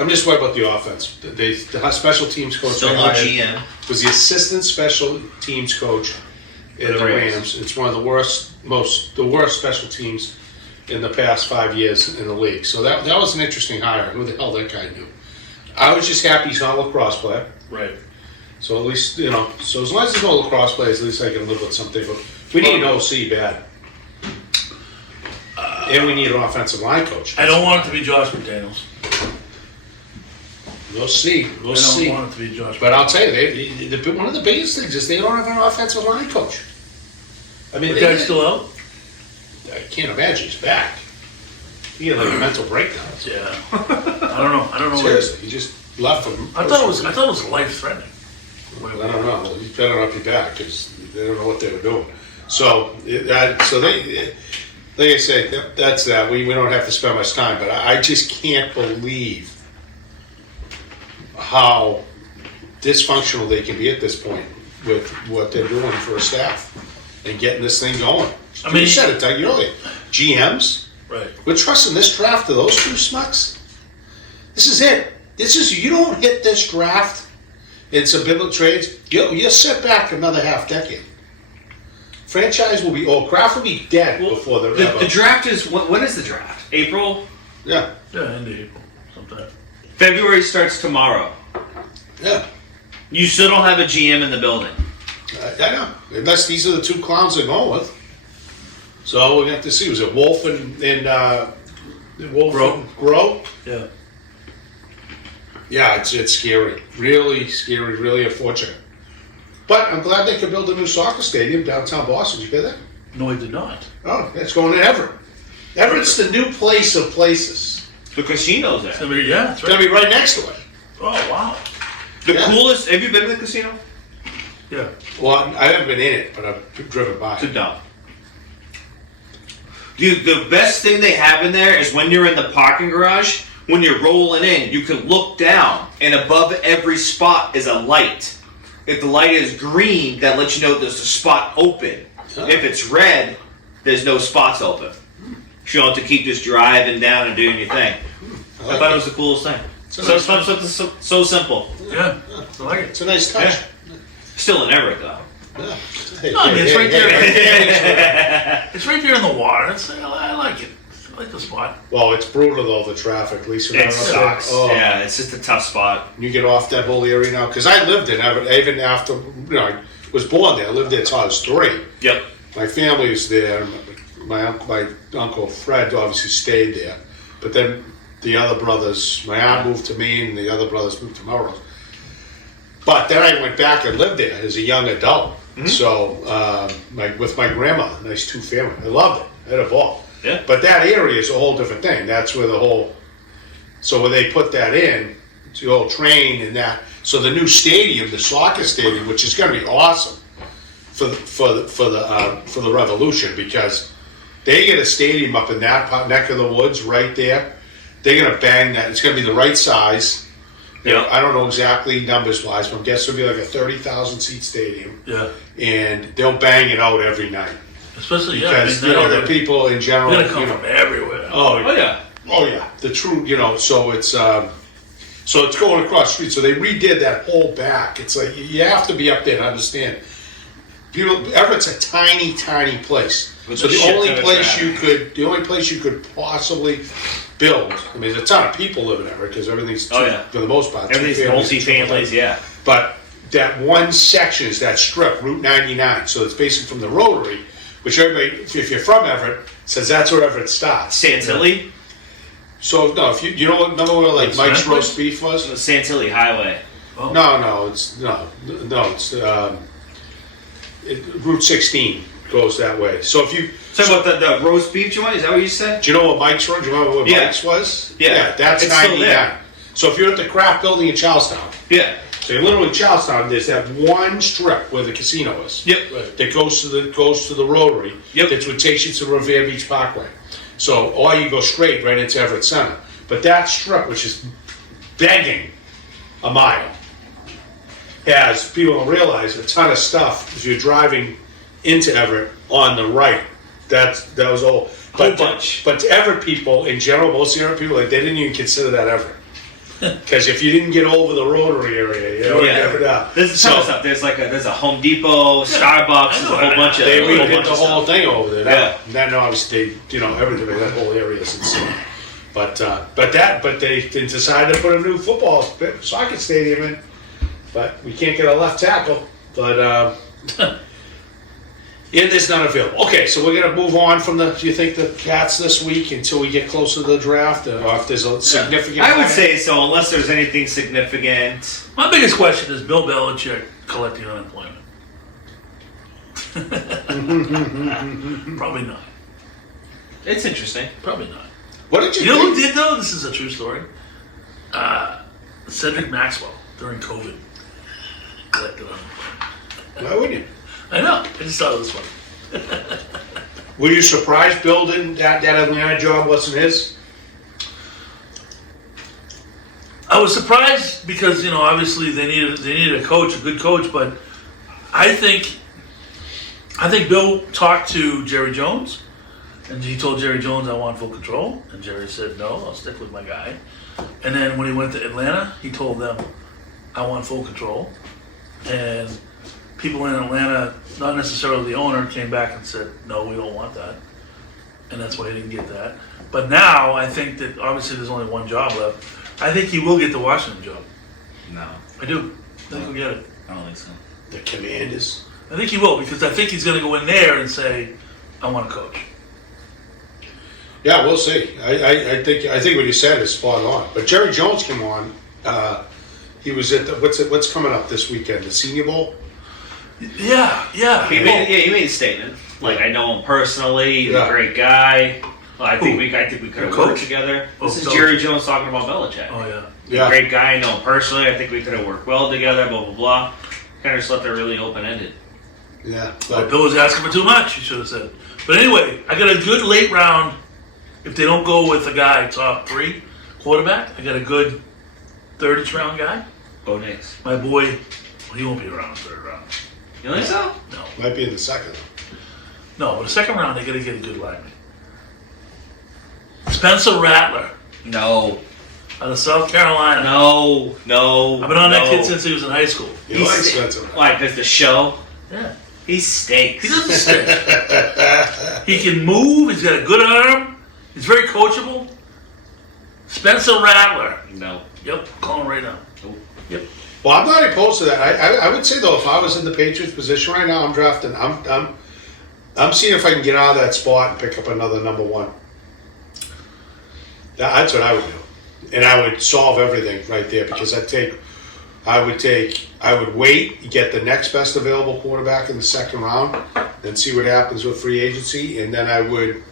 I'm just worried about the offense. The special teams coach Still they no hired GM. was the assistant special teams coach in For the the Rams. Rams. It's one of the worst special teams in the past 5 years in the league. So that was an interesting hire. Who the hell that guy knew? I was just happy he's not a lacrosse player. Right. So at least, so as long as there's no lacrosse players, at least I can live with something. But we need an OC bad. And we need an offensive line coach. I don't want it to be Josh McDaniels. We'll see. We'll see. I don't want it to be Josh. But I'll tell you, one of the biggest things is they don't have an offensive line coach. I mean, The guy's still out? I can't imagine he's back. He had like a mental breakdown. Yeah. I don't know. What Seriously, he just left him. I thought it was life threatening. I don't know. You better not be back because they don't know what they were doing. So they, like I say, that's that. We don't have to spend much time, but I just can't believe how dysfunctional they can be at this point with what they're doing for a staff and getting this thing going. I mean, you said it, Doug. You know it. GMs. Right. We're trusting this draft to those two smucks. This is it. You don't hit this draft in some biblical trades, you'll set back another half decade. Franchise will be Kraft will be dead before they're ever. The draft is when is the draft? April? Yeah. Yeah, in April, sometime. February starts tomorrow. Yeah. You still don't have a GM in the building. I know. Unless these are the two clowns they're going with. So we're gonna have to see. Was it Wolf and Wolf Grow? Grow? Yeah. Yeah, it's scary. Really scary, really unfortunate. But I'm glad they could build a new soccer stadium downtown Boston. Did you hear that? No, I did not. Oh, that's going to Everett. Everett's the new place of places. The casino's there. I mean, yeah, that's It's going right. to be right next to it. Oh, wow. The Yeah. coolest. Have you been to the casino? Yeah. Well, I haven't been in it, but I've driven by. It's a dump. Dude, the best thing they have in there is when you're in the parking garage, when you're rolling in, you can look down, and above every spot is a light. If the light is green, that lets you know there's a spot open. Huh. If it's red, there's no spots open. You don't have to keep just driving down and doing your thing. I thought it was the coolest thing. a nice So simple. Yeah. I like it. It's a nice touch. Still in Everett, though. Yeah. Hey, No, I mean, it's right there. hey. It's right there in the water. I like it. I like the spot. Well, it's brutal though, the traffic. At least It sucks. Oh, Yeah, it's just a tough spot. You get off that whole area now, because I lived in Everett even after I was born there. I lived there until I was 3. Yep. My family was there. My uncle Fred obviously stayed there, but then the other brothers, my aunt moved to Maine, and the other brothers moved to Melrose. But then I went back and lived there as a young adult. Mm-hmm. So with my grandma, nice 2-family. I loved it. I had a ball. Yeah. But that area is a whole different thing. That's where so when they put that in, it's the old train and that. So the new stadium, the soccer stadium, which is going to be awesome for the Revolution, because they get a stadium up in that neck of the woods right there. They're going to bang that. It's going to be the right size. Yeah. I don't know exactly numbers wise, but I'm guessing it'll be like a 30,000 seat stadium. Yeah. And they'll bang it out every night. Especially, Because, yeah. the people in general. They're going to come from everywhere. Oh, Oh, yeah. Oh yeah, the true, so it's going across the street. So they redid that whole back. It's like you have to be up there to understand. Everett's a tiny, tiny place. With So a the shit only ton of place traffic. you could possibly build. I mean, there's a ton of people living in Everett because everything's Oh, yeah. for the most part. Everything's multi-families, yeah. But that one section is that strip, Route 99. So it's basically from the Rotary, which everybody, if you're from Everett, says that's where Everett starts. Chantilly? So no, if you know, remember where like It's Mike's Central? roast beef was? The Santilli Highway. Oh. No, it's Route 16 goes that way. So if you So about the roast beef joint, is that what you said? do you know what Mike's was? Do you remember what Yeah. Mike's was? Yeah. that's It's still 99. there. So if you're at the Kraft Building in Charlestown, Yeah. so you're literally in Charlestown, there's that one strip where the casino is. Yep. That goes to the Rotary. Yep. That's what takes you to Revere Beach Parkway. So, or you go straight right into Everett Center. But that strip, which is begging a mile, has, people don't realize, a ton of stuff if you're driving into Everett on the right. That was all. Whole bunch. But to Everett people, in general, most Everett people, like, they didn't even consider that Everett. Because if you didn't get over the Rotary area, you know, There's a ton of stuff. There's a Home Depot, Starbucks, there's a whole bunch of They a whole redid bunch the of whole stuff. thing over there. Yeah. And then obviously, everything, that whole area is insane. But they decided to put a new soccer stadium in. But we can't get a left tackle. But yeah, there's none available. Okay, so we're gonna move on from do you think the Cats this week until we get closer to the draft, or if there's a significant? I would say so, unless there's anything significant. My biggest question is Bill Belichick collecting unemployment. Probably not. It's interesting. Probably not. What did You you know who think? did though? This is a true story. Cedric Maxwell during COVID collected unemployment. Why wouldn't you? I know. I just thought it was funny. Were you surprised Bill didn't that Atlanta job wasn't his? I was surprised because obviously they needed a coach, a good coach, but I think Bill talked to Jerry Jones, and he told Jerry Jones, "I want full control," and Jerry said, "No, I'll stick with my guy." And then when he went to Atlanta, he told them, "I want full control," and people in Atlanta, not necessarily the owner, came back and said, "No, we don't want that," and that's why he didn't get that. But now I think that obviously there's only one job left. I think he will get the Washington job. No, I do. I think he'll get it. I don't think so. The Commanders. I think he will because I think he's going to go in there and say, "I want to coach." Yeah, we'll see. I think what you said is spot on. But Jerry Jones came on. He was at what's coming up this weekend? The Senior Bowl. Yeah. He made a statement. Like, I know him personally. He's Yeah. a great guy. Well, I think Who? we could have The coach? worked together. Oh, This is Belichick. Jerry Jones talking about Belichick. Oh yeah. Yeah. Great guy. I know him personally. I think we could have worked well together. Blah blah blah. Kind of just left it really open ended. Yeah. But Bill was asking for too much. He should have said. But anyway, I got a good late round. If they don't go with a guy top 3 quarterback, I got a good 30th round guy. Go Knicks. My boy, well, he won't be around in the 3rd round. You think so? No. Might be in the second. No, but the 2nd round, they got to get a good lineman. Spencer Rattler No. out of South Carolina. No. I've been on that kid since he was in high school. You He's- like Spencer? Why? Because the show. Yeah. He stinks. He doesn't stink. He can move. He's got a good arm. He's very coachable. Spencer Rattler. No. Yep, call him right now. Nope. Yep. Well, I'm not opposed to that. I would say though, if I was in the Patriots position right now, I'm drafting. I'm seeing if I can get out of that spot and pick up another number 1. That's what I would do, and I would solve everything right there because I would wait, get the next best available quarterback in the 2nd round, and see what happens with free agency, and then I would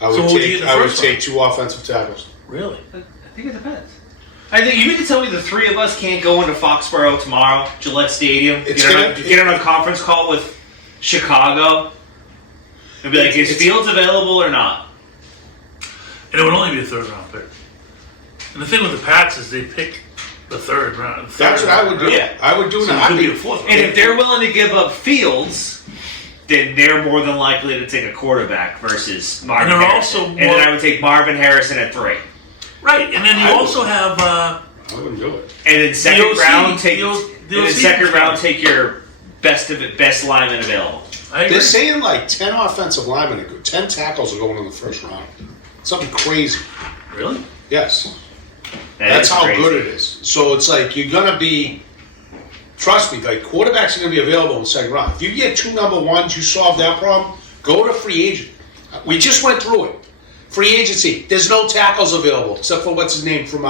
So what would you get in the first take 2 offensive tackles. Really? I think it depends. I think you mean to tell me the 3 of us can't go into Foxborough tomorrow, Gillette Stadium, get on a conference call with Chicago, and be like, is Fields available or not? And it would only be a 3rd round pick. And the thing with the Pats is they pick the 3rd round. That's what I would do. Yeah. I would do So it could be a 4th. And if they're willing to give up Fields, then they're more than likely to take a quarterback versus Marvin And they're Harrison. also And then I would take Marvin Harrison at 3. Right, and then you I also have. I wouldn't do it. And in second OC round, take your best lineman available. I agree. They're saying like 10 offensive linemen, 10 tackles are going in the 1st round. Something crazy. Really? Yes. is That's how crazy. good it is. So it's like you're gonna be. Trust me, like quarterbacks are gonna be available in the 2nd round. If you get 2 number 1s, you solve that problem. Go to free agent. We just went through it. Free agency. There's no tackles available except for what's his name from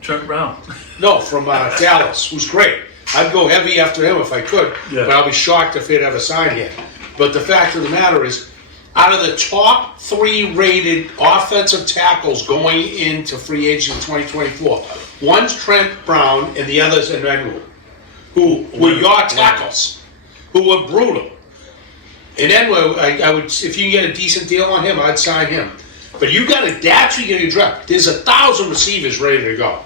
Trent Brown. Dallas, who's great. I'd go heavy after him if I could, Yeah. but I'll be shocked if he'd ever sign here. But the fact of the matter is, out of the top 3 rated offensive tackles going into free agency in 2024, one's Trent Brown and the other's Enwenu, who were your tackles, who were brutal. And Enwenu, I would, if you can get a decent deal on him, I'd sign him. But you got to, that's what you're going to draft. There's 1,000 receivers ready to go.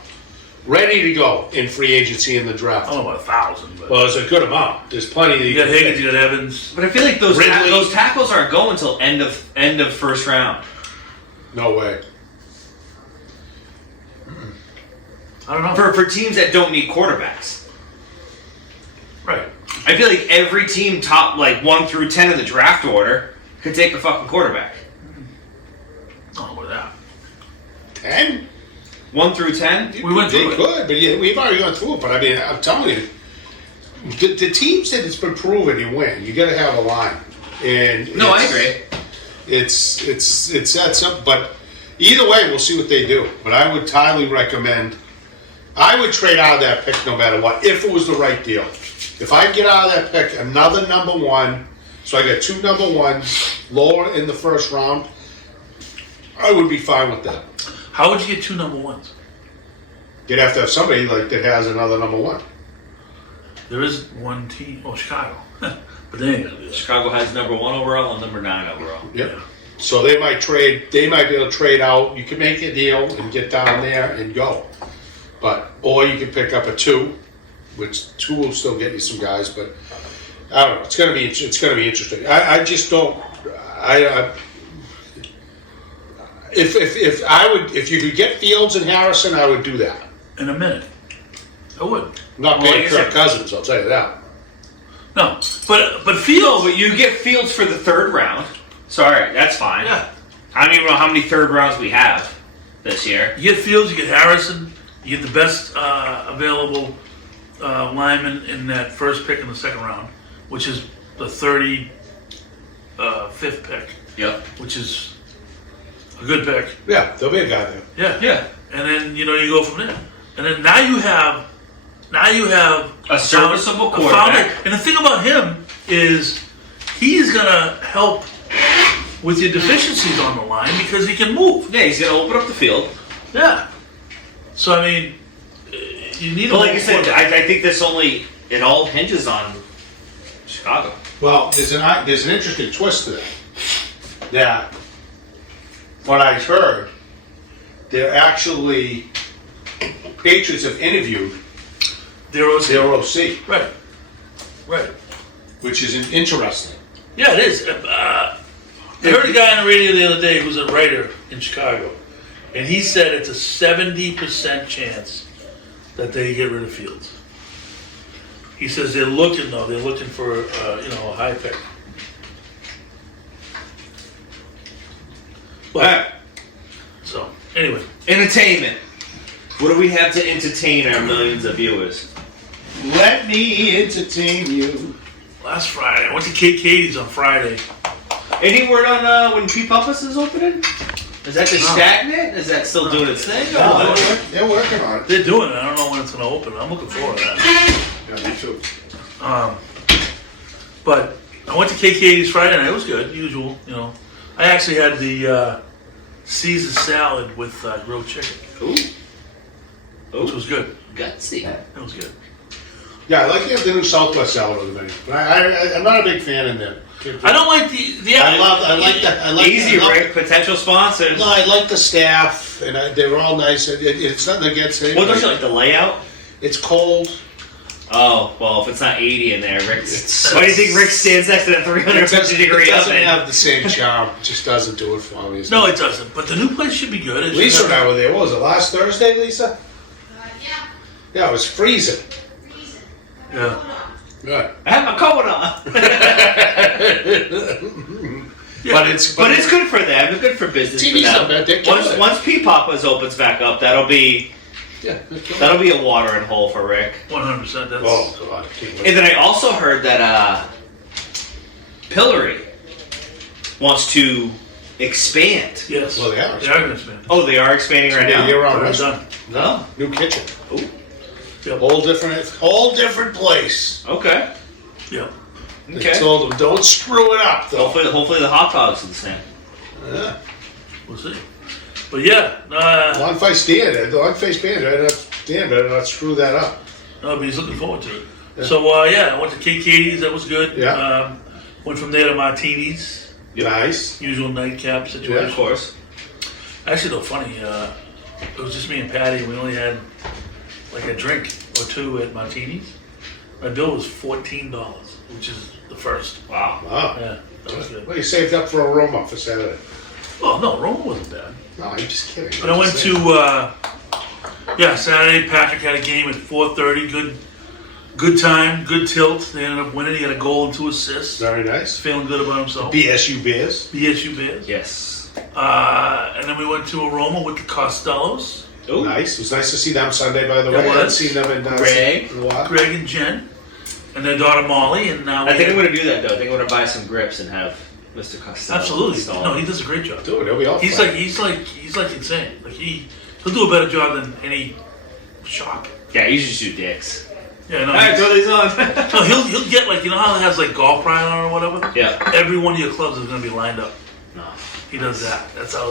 Ready to go in free agency in the draft. I don't know about 1,000, but Well, it's a good amount. There's plenty. That you got Higgins, you got Evans. But I feel like those Ridley. those tackles aren't going until end of first round. No way. I don't know. For teams that don't need quarterbacks. Right. I feel like every team top like 1 through 10 in the draft order could take a fucking quarterback. I don't know about that. 10? 1 through 10? We went They through it. could, but yeah, we've already gone through it. But I mean, I'm telling you, the teams that it's been proven you win, you got to have a line. And No, I it's- agree. It's that simple. But either way, we'll see what they do. But I would highly recommend. I would trade out of that pick no matter what, if it was the right deal. If I get out of that pick another number 1, so I got 2 number 1s lower in the first round, I would be fine with that. How would you get 2 number 1s? You'd have to have somebody like that has another number 1. There is one team. Oh, Chicago. But they ain't gonna do that. Chicago has number 1 overall and number 9 overall. Yep. So they might trade. They might be able to trade out. You can make a deal and get down there and go. But or you can pick up a 2, which 2 will still get you some guys. But I don't know. It's gonna be interesting. I just don't. If you could get Fields and Harrison, I would do that. In a minute. I would. I'm not Well, paying like I Kirk said- Cousins. I'll tell you that. No. But No, Fields. but you get Fields for the 3rd round. So, all right, that's fine. Yeah. I don't even know how many 3rd rounds we have this year. You get Fields, you get Harrison, you get the best available lineman in that first pick in the 2nd round, which is the 35th pick, Yep. which is a good pick. Yeah, there'll be a guy there. Yeah. Yeah. And then, you go from there. And then now you have A serviceable a quarterback. And the thing about him is he's going to help with your deficiencies on the line because he can move. Yeah, he's going to open up the field. Yeah. So, I mean, you need But a like I said, quarterback. I think it all hinges on Chicago. Well, there's an interesting twist to that. That what I heard, they're actually Patriots have interviewed Their OC. their OC, Right. Right. which is interesting. Yeah, it is. I heard a guy on the radio the other day who's a writer in Chicago, and he said it's a 70% chance that they get rid of Fields. He says they're looking for a high pick. But, so anyway, Entertainment. What do we have to entertain our millions of viewers? Let me entertain you. last Friday I went to KK's on Friday. Any word on when P. Puppus is opening? Is that just stagnant? Is that still doing its thing? Or what? They're working on it. They're doing it. I don't know when it's going to open. I'm looking forward to that. Yeah, me too. But I went to KK's Friday night. It was good, usual. I actually had the Caesar salad with grilled chicken, Ooh. which was good. Gutsy. It was good. Yeah, I like the new Southwest salad on the menu. But I'm not a big fan in there. I don't like the. I like that. Easy, Rick. Potential sponsors. No, I like the staff, and they were all nice. It's nothing against it. What don't you like, the layout? It's cold. Oh, well, if it's not 80 in there, Rick. Why do you think Rick stands next to the 350 degree It doesn't oven? have the same charm. It just doesn't do it for me. No, it doesn't. But the new place should be good. It should Lisa have- and I were there. What was it, last Thursday, Lisa? Yeah, Yeah, it was freezing. reason. Yeah. Good. I have my coat on. But it's But it's good for them. It's good for business TV's for them. not bad. They're killing it. Once P-Papa's opens back up, that'll be Yeah. a watering hole for Rick. 100%. That's. Oh God. I can't wait. And then I also heard that Pillory wants to expand. Yes. Well, they are. They are going to expand. Oh, they are expanding right now. Year-round They're restaurant. done. Oh, New kitchen. Yep. Whole different place. okay. Yep. They Okay. told them, don't screw it up, though. Hopefully the hot dogs are the same. Yeah. We'll see. But yeah, Long-faced band, Dan better not screw that up. no, but he's looking forward to it. Yeah. So yeah, I went to KK's. That was good. Yeah. Went from there to Martinis. Nice. Usual nightcap Yeah, situation. of course. Actually, though, funny. It was just me and Patty. We only had like a drink or two at Martinis. My bill was $14, which is the first. Wow. Wow. Yeah, that was good. Well, you saved up for a Roma for Saturday. Oh no, Roma wasn't bad. No, I'm just kidding. But I went to Saturday. Patrick had a game at 4:30. Good time, good tilt. They ended up winning. He had a goal and 2 assists. Very nice. Feeling good about himself. BSU Bears. BSU Bears. Yes. And then we went to Aroma with the Costellos. Oh, Nice. It was nice to see them Sunday, by the It way. I hadn't was. seen them in Greg. in a while. Greg and Jen, and their daughter Molly, and now I think I'm going to do that though. I think I'm going to buy some grips and have Mr. Costello. absolutely. install No, it. he does a great job. Dude, they'll be all He's fine. like insane. Like he'll do a better job than any shock. Yeah, you should shoot dicks. Yeah, no. All right, throw these on. No, he'll get like, you know how it has like golf pride on or whatever. Yeah. Every one of your clubs is gonna be lined up. No. He does that. That's how.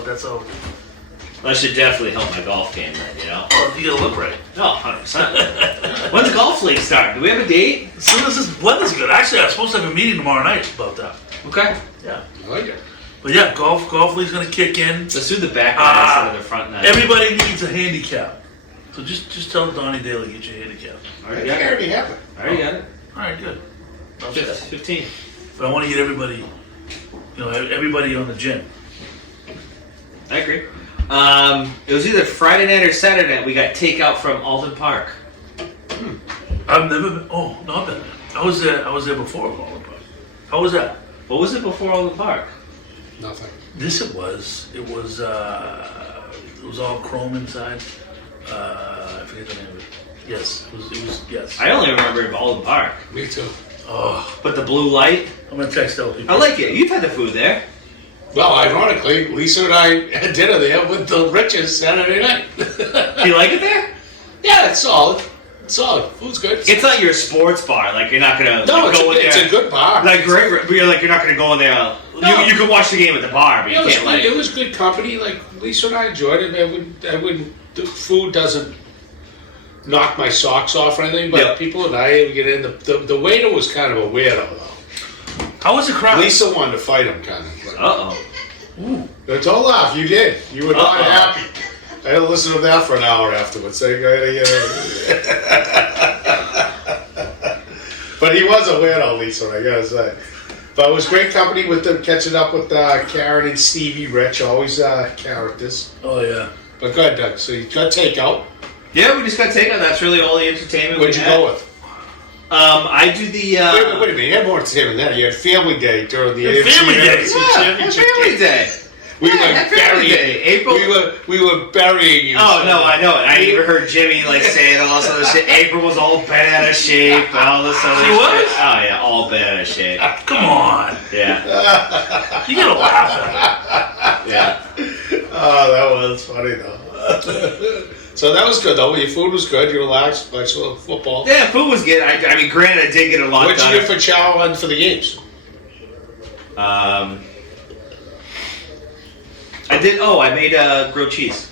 That should definitely help my golf game then, you know? Oh, you gotta look right. No, 100%. When's the golf league start? Do we have a date? As soon as this weather's good. Actually, I'm supposed to have a meeting tomorrow night about that. Okay. Yeah. I like it. But yeah, golf league's gonna kick in. Let's do the back nine instead of the front nine. Everybody needs a handicap. So just tell Donnie Daly get your handicap. All I right, think got I it. already have it. I already got it. All right, good. I'm set. 15. But I want to get everybody, everybody on the gym. I agree. It was either Friday night or Saturday night. We got takeout from Alden Park. I've never been. Oh, no, I've been there. I was there before Alden Park. How was that? What was it before Alden Park? Nothing. This it was. It was all chrome inside. I forget the name of it. Yes, it was. Yes. I only remember Alden Park. Me too. Oh, But the blue light, I'm gonna text out people. I like it. You've had the food there. Well, ironically, Lisa and I had dinner there with the Riches Saturday night. Do you like it there? Yeah, it's solid. It's solid. Food's good. It's not your sports bar. Like you're not gonna no, go in it's there. a good bar. Like Greg, you're not gonna go in there. No. You can watch the game at the bar, but you Yeah, it was can't good. like. It was good company. Like Lisa and I enjoyed it. I wouldn't. The food doesn't knock my socks off or anything. But Yep. people and I get in. The waiter was kind of a weirdo though. How was the crowd? Lisa wanted to fight him, kind of. Like, Uh oh. Ooh. don't laugh. You did. You were not Uh-oh. happy. I had to listen to that for an hour afterwards. So I gotta get But he was a weirdo, Lisa, I gotta say. But it was great company with them, catching up with Karen and Stevie Rich, always characters. Oh yeah. But go ahead, Doug. So you got takeout. Yeah, we just got takeout. That's really all the entertainment. What'd we you had. go with? I do the. Wait a minute. You had more entertainment than that. You had Family Day during the Yeah, AFC Family Day. NFC Yeah, Championship Family game. Day. We Yeah, were Family burying. Day. April. We were burying you. Oh no, I know it. I even heard Jimmy like saying all this other shit. April was all bent out of shape and all this other She shit. was? Oh yeah, all bent out of shape. Come on. Yeah, You gotta laugh at yeah. Oh, that was funny though. So that was good though. Your food was good. You relaxed. Watched a little football. Yeah, food was good. I mean, granted, I did get a lot What'd you done. get for chow and for the games? I did. Oh, I made grilled cheese.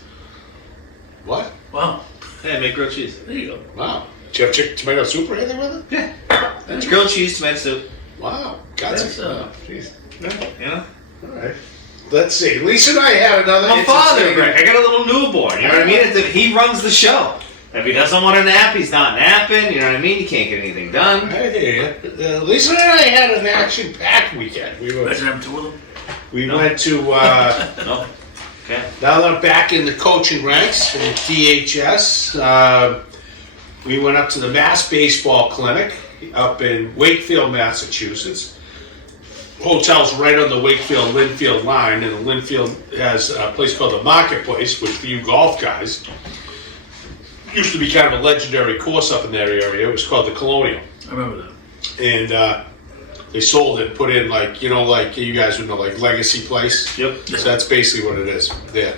What? it. Wow. Yeah, I made grilled cheese. There you go. Wow. Did you have tomato soup or anything with it? Yeah, grilled cheese, tomato soup. Wow. Got That's, some. Jeez. You know, All right. Let's see. Lisa and I had another. I'm a father, interesting- Greg. I got a little newborn. You know what I mean? He runs the show. If he doesn't want to nap, he's not napping. You know what I mean? You can't get anything done. I hear you. Lisa and I had an action-packed weekend. Imagine having two of them. We went to No. Okay. now that I'm back in the coaching ranks in DHS. We went up to the Mass Baseball Clinic up in Wakefield, Massachusetts. Hotel's right on the Wakefield-Linfield line, and Linfield has a place called the Marketplace, which for you golf guys used to be kind of a legendary course up in that area. It was called the Colonial. I remember that. And They sold it, put in like, like you guys would know, like Legacy Place. Yep. So that's basically what it is there.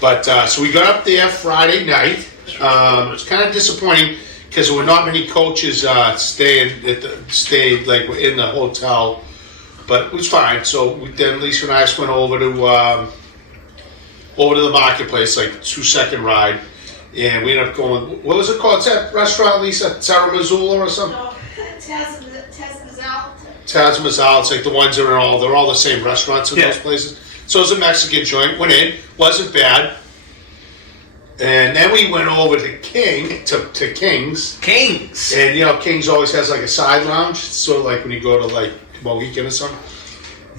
But so we got up there Friday night. It was kind of disappointing because there were not many coaches stayed like in the hotel, but it was fine. So then Lisa and I just went over to the marketplace, like 2-second ride, and we ended up going. What was it called? Is that restaurant, Lisa? Terra Missoula or something? No, Taz Mazal, it's like the ones that are they're all the same restaurants in Yeah. those places. So it was a Mexican joint, went in, wasn't bad. And then we went over to King's. Kings. And King's always has like a side lounge, sort of like when you go to like Mohican or something.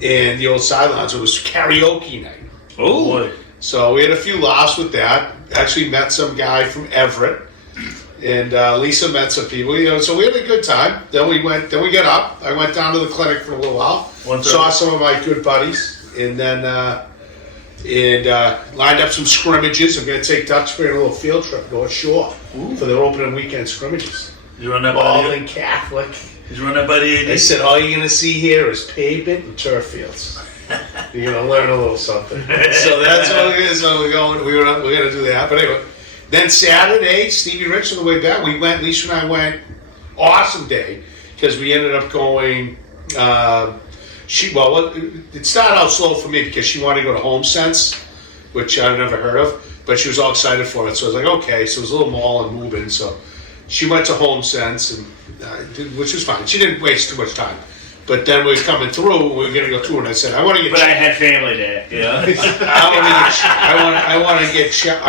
And the old side lounge, it was karaoke night. Oh. Boy. So we had a few laughs with that. Actually met some guy from Everett. And Lisa met some people, so we had a good time. Then we got up. I went down to the clinic for a little while. Saw some of my good buddies, and then lined up some scrimmages. I'm going to take Duxbury on a little field trip North Shore for their opening weekend scrimmages. You run that by Baldwin Catholic. Did you run that by the AD? They said all you're going to see here is pavement and turf fields. You're going to learn a little something. So that's what it is. So we're going to do that. But anyway. Then Saturday, Stevie Rich on the way back, Lisa and I went, awesome day, because we ended up going, it started out slow for me because she wanted to go to Home Sense, which I've never heard of, but she was all excited for it. So I was like, okay, so it was a little mall and moving, so she went to Home Sense, and which was fine. She didn't waste too much time. But then we were coming through, we were going to go through, and I said, I want to get... But I had family there, I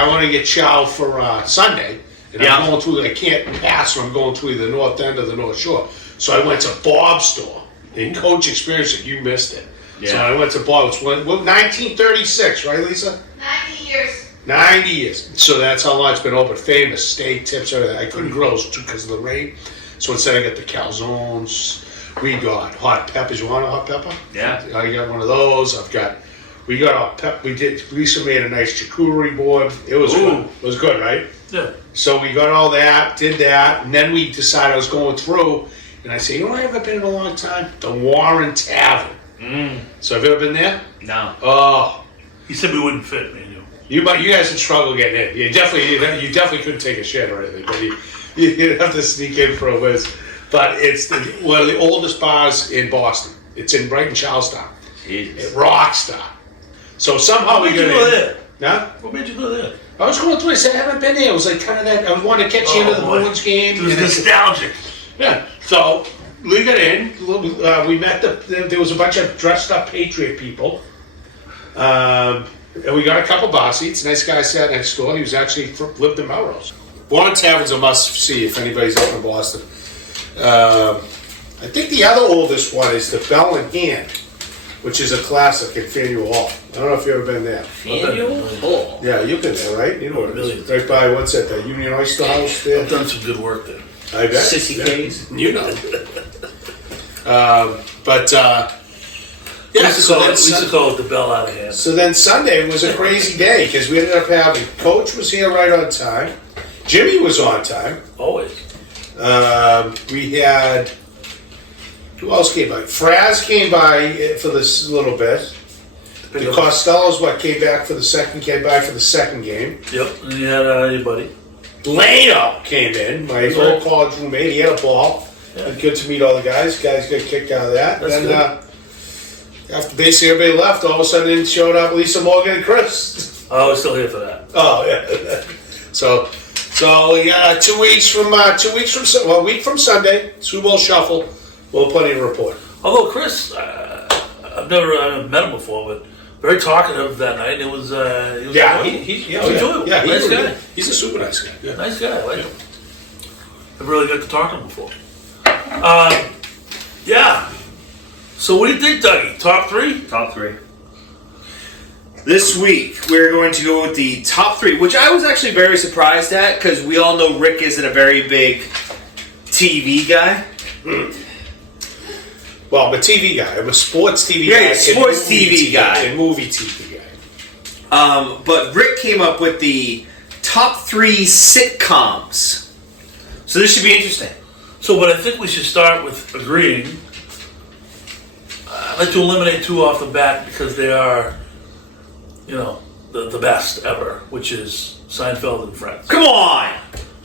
want to get chow for Sunday, and I'm going through. I can't pass, so I'm going through the north end of the North Shore. So I went to Bob's store, and Coach experienced it. You missed it. Yeah. So I went to Bob's. 1936, right, Lisa? 90 years. 90 years. So that's how long it's been open. Famous steak tips, everything. I couldn't grill those because of the rain. So instead, I got the calzones. We got hot peppers. You want a hot pepper? Yeah. I got one of those. We got hot pepper. Lisa made a nice charcuterie board. It was good. It was good, right? Yeah. So we got all that, did that, and then we decided I was going through, and I said, you know where I haven't been in a long time? The Warren Tavern. So have you ever been there? No. Oh. He said we wouldn't fit, me and you. You guys would struggle getting in. You definitely couldn't take a shit or anything, but you'd have to sneak in for a whiz. But it's one of the oldest bars in Boston. It's right in Charlestown. Jesus. Rockstar. So somehow What we made you got go in. there? Huh? What made you go there? I was going through. I said I haven't been there. It was like kind of that. I wanted to catch you into the boy. Bruins game. It was and nostalgic. yeah. So we got in. We met there was a bunch of dressed up Patriot people. And we got a couple bar seats. Nice guy sat next door. He was actually lived in Melrose. Warren Tavern's a must see if anybody's up in Boston. I think the other oldest one is the Bell in Hand, which is a classic in Faneuil Hall. I don't know if you've ever been there. Faneuil Hall. Yeah, you've been there, right? You know what it is. Right by, what's that, the Union Oyster House there? I've done some good work there. I bet. Sissy K's. You know. We used to call it the bell out of hand. So then Sunday was a crazy day because we ended up having, Coach was here right on time. Jimmy was on time. Always. We had, who else came by? Fraz came by for this little bit. The Costellos, came by for the second game. Yep, and you had your buddy. Lano came in, my old college roommate. He had a ball. Yeah. Good to meet all the guys. Guys got kicked out of that. That's Then good. after basically everybody left, all of a sudden in showed up Lisa Morgan and Chris. I was still here for that. Oh yeah. So we got 2 weeks from a week from Sunday, Super Bowl shuffle. We'll have plenty to report. Although Chris, I've never met him before, but very talkative that night. It was, Yeah, enjoyable. Yeah, Nice guy. He's a super nice guy. Yeah. Nice guy. I like him. I've really got to talk to him before. Yeah. So what do you think, Dougie? Top three? Top three. This week, we're going to go with the top three, which I was actually very surprised at, because we all know Rick isn't a very big TV guy. Well, I'm a TV guy. I'm a sports TV guy. Yeah, sports TV guy. And movie TV guy. But Rick came up with the top three sitcoms. So this should be interesting. So, but I think we should start with agreeing I'd like to eliminate two off the bat because they are, the best ever, which is Seinfeld and Friends. Come on!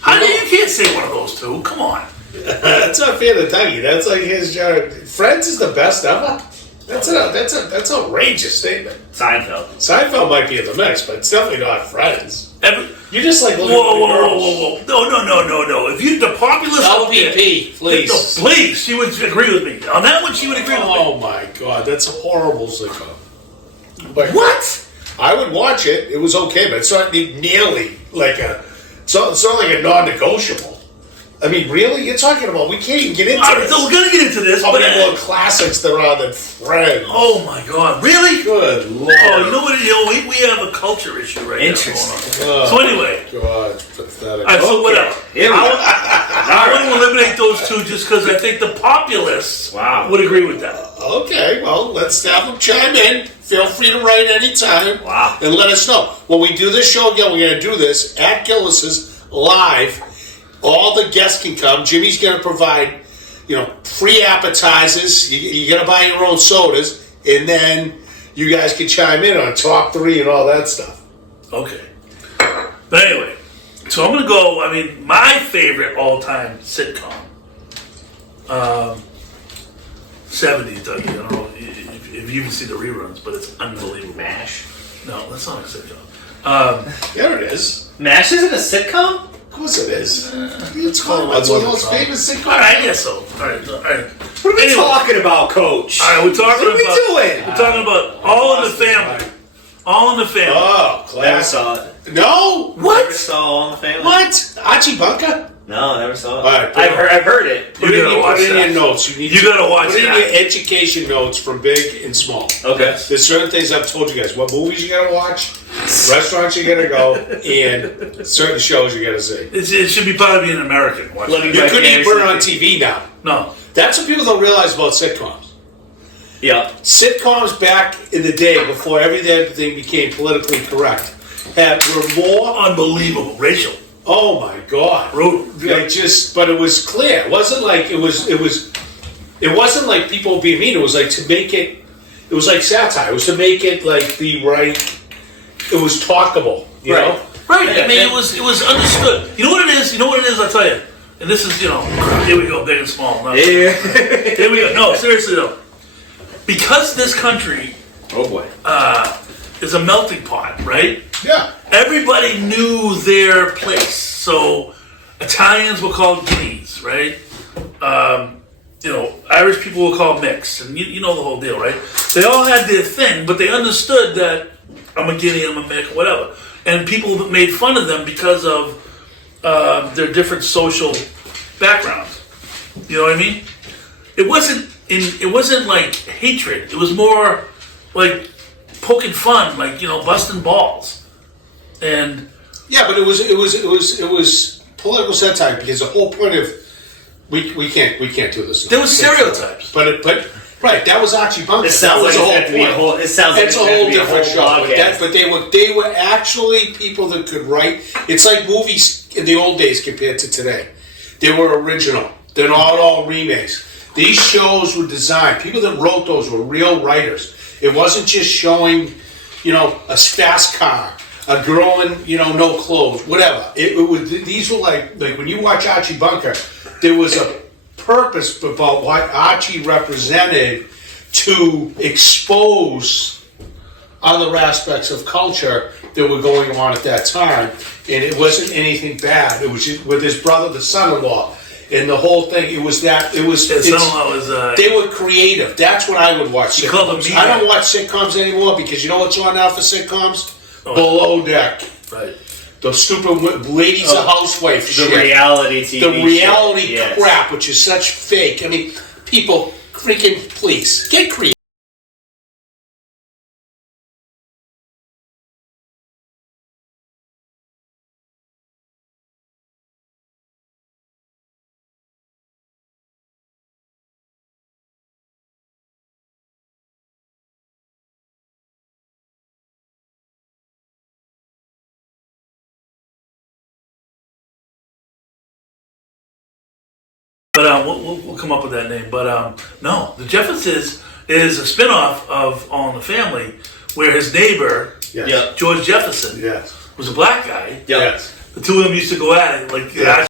You can't say one of those two. Come on. That's not fair to Dougie. That's like his job. Friends is the best ever. That's an outrageous statement. Seinfeld. Seinfeld might be in the mix, but it's definitely not Friends. You just like looking Whoa, at the girls. whoa. No. If you, the populace... LPP, please. Please, she would agree with me. On that one, she would agree with me. Oh my God, that's a horrible sitcom. But What? I would watch it. It was okay, but it's not nearly like it's not like a non-negotiable. I mean, really? You're talking about, we can't even get into this. So we're going to get into this, How but... many more classics there are than Friends? Oh my God, really? Good Lord. Oh, you know what? We have a culture issue right now going Interesting. on. So anyway, God, pathetic. all right, so Okay. whatever. Here we go. I want to eliminate those two just because I think the populace Wow. would agree with that. Okay, well, let's have them chime in. Feel free to write anytime. Wow. And let us know. When we do this show again, we're going to do this at Gillis's live. All the guests can come. Jimmy's going to provide, free appetizers. You got to buy your own sodas. And then you guys can chime in on top 3 and all that stuff. Okay. But anyway, so I'm going to go, my favorite all-time sitcom. 70s, Dougie. I don't know if you even see the reruns, but it's unbelievable. MASH. No, that's not a sitcom. There it is. MASH isn't a sitcom? Of course it is. It's called one of the most famous sitcoms. All right, I guess so. All right. What are we Anyway. talking about, Coach? All right, we're talking What are we about... doing? We're talking about All in the Family. All in the Family. Oh, Never class. saw it. No? Never What? saw All in the Family. What? Archie Bunker? No, never saw it. All right, I've heard it. Put it gotta watch in that. your notes. You gotta watch Put in that. your education notes from big and small. Okay. There's certain things I've told you guys. What movies you gotta watch, restaurants you gotta go, and certain shows you gotta see. It should be part of being American. Watch Living it. You couldn't even put it on Vicariously. TV now. No. That's what people don't realize about sitcoms. Yeah. Sitcoms back in the day, before everything became politically correct, were more. Unbelievable. Racial. Oh my God! Brutal. But it was clear. It wasn't like it wasn't like people being mean. It was like to make it. It was like satire. It was to make it like the right. It was talkable. You know. Right. It was understood. You know what it is? I'll tell you. And this is, here we go, big and small. No. Yeah. Here we go. No, seriously though. Because this country Oh boy. is a melting pot, right? Yeah. Everybody knew their place. So Italians were called Guineas, right? Irish people were called mixed, and you know the whole deal, right? They all had their thing, but they understood that I'm a Guinea, I'm a mix, whatever. And people made fun of them because of their different social backgrounds. You know what I mean? It wasn't like hatred. It was more like poking fun, like busting balls. And Yeah, but it was political satire because the whole point of we can't do this. there was stereotypes. But right, that was Archie Bunker. This sounds that was like the it's meant to be a whole. It sounds like It's a it's meant whole to be a different show. podcast. But they were actually people that could write. It's like movies in the old days compared to today. They were original. They're not all remakes. These shows were designed. People that wrote those were real writers. It wasn't just showing, a fast car, a girl in, no clothes, whatever. It was. These were like when you watch Archie Bunker, there was a purpose about what Archie represented to expose other aspects of culture that were going on at that time, and it wasn't anything bad. It was just with his brother, the son-in-law, and the whole thing. It was that. It was. His son-in-law was. They were creative. That's what I would watch. You call them Sitcoms. media. I don't watch sitcoms anymore because you know what's on now for sitcoms? Oh. Below Deck. Right. The stupid ladies a housewife The shit. reality TV. The reality shit. Yes. crap, which is such fake. I mean, people, freaking, please, get creative. But we'll come up with that name. But no, the difference is is a spinoff of All in the Family, where his neighbor, Yes. Yep. George Jefferson, Yes. was a black guy. Yep. Yes. The two of them used to go at it, like Yeah.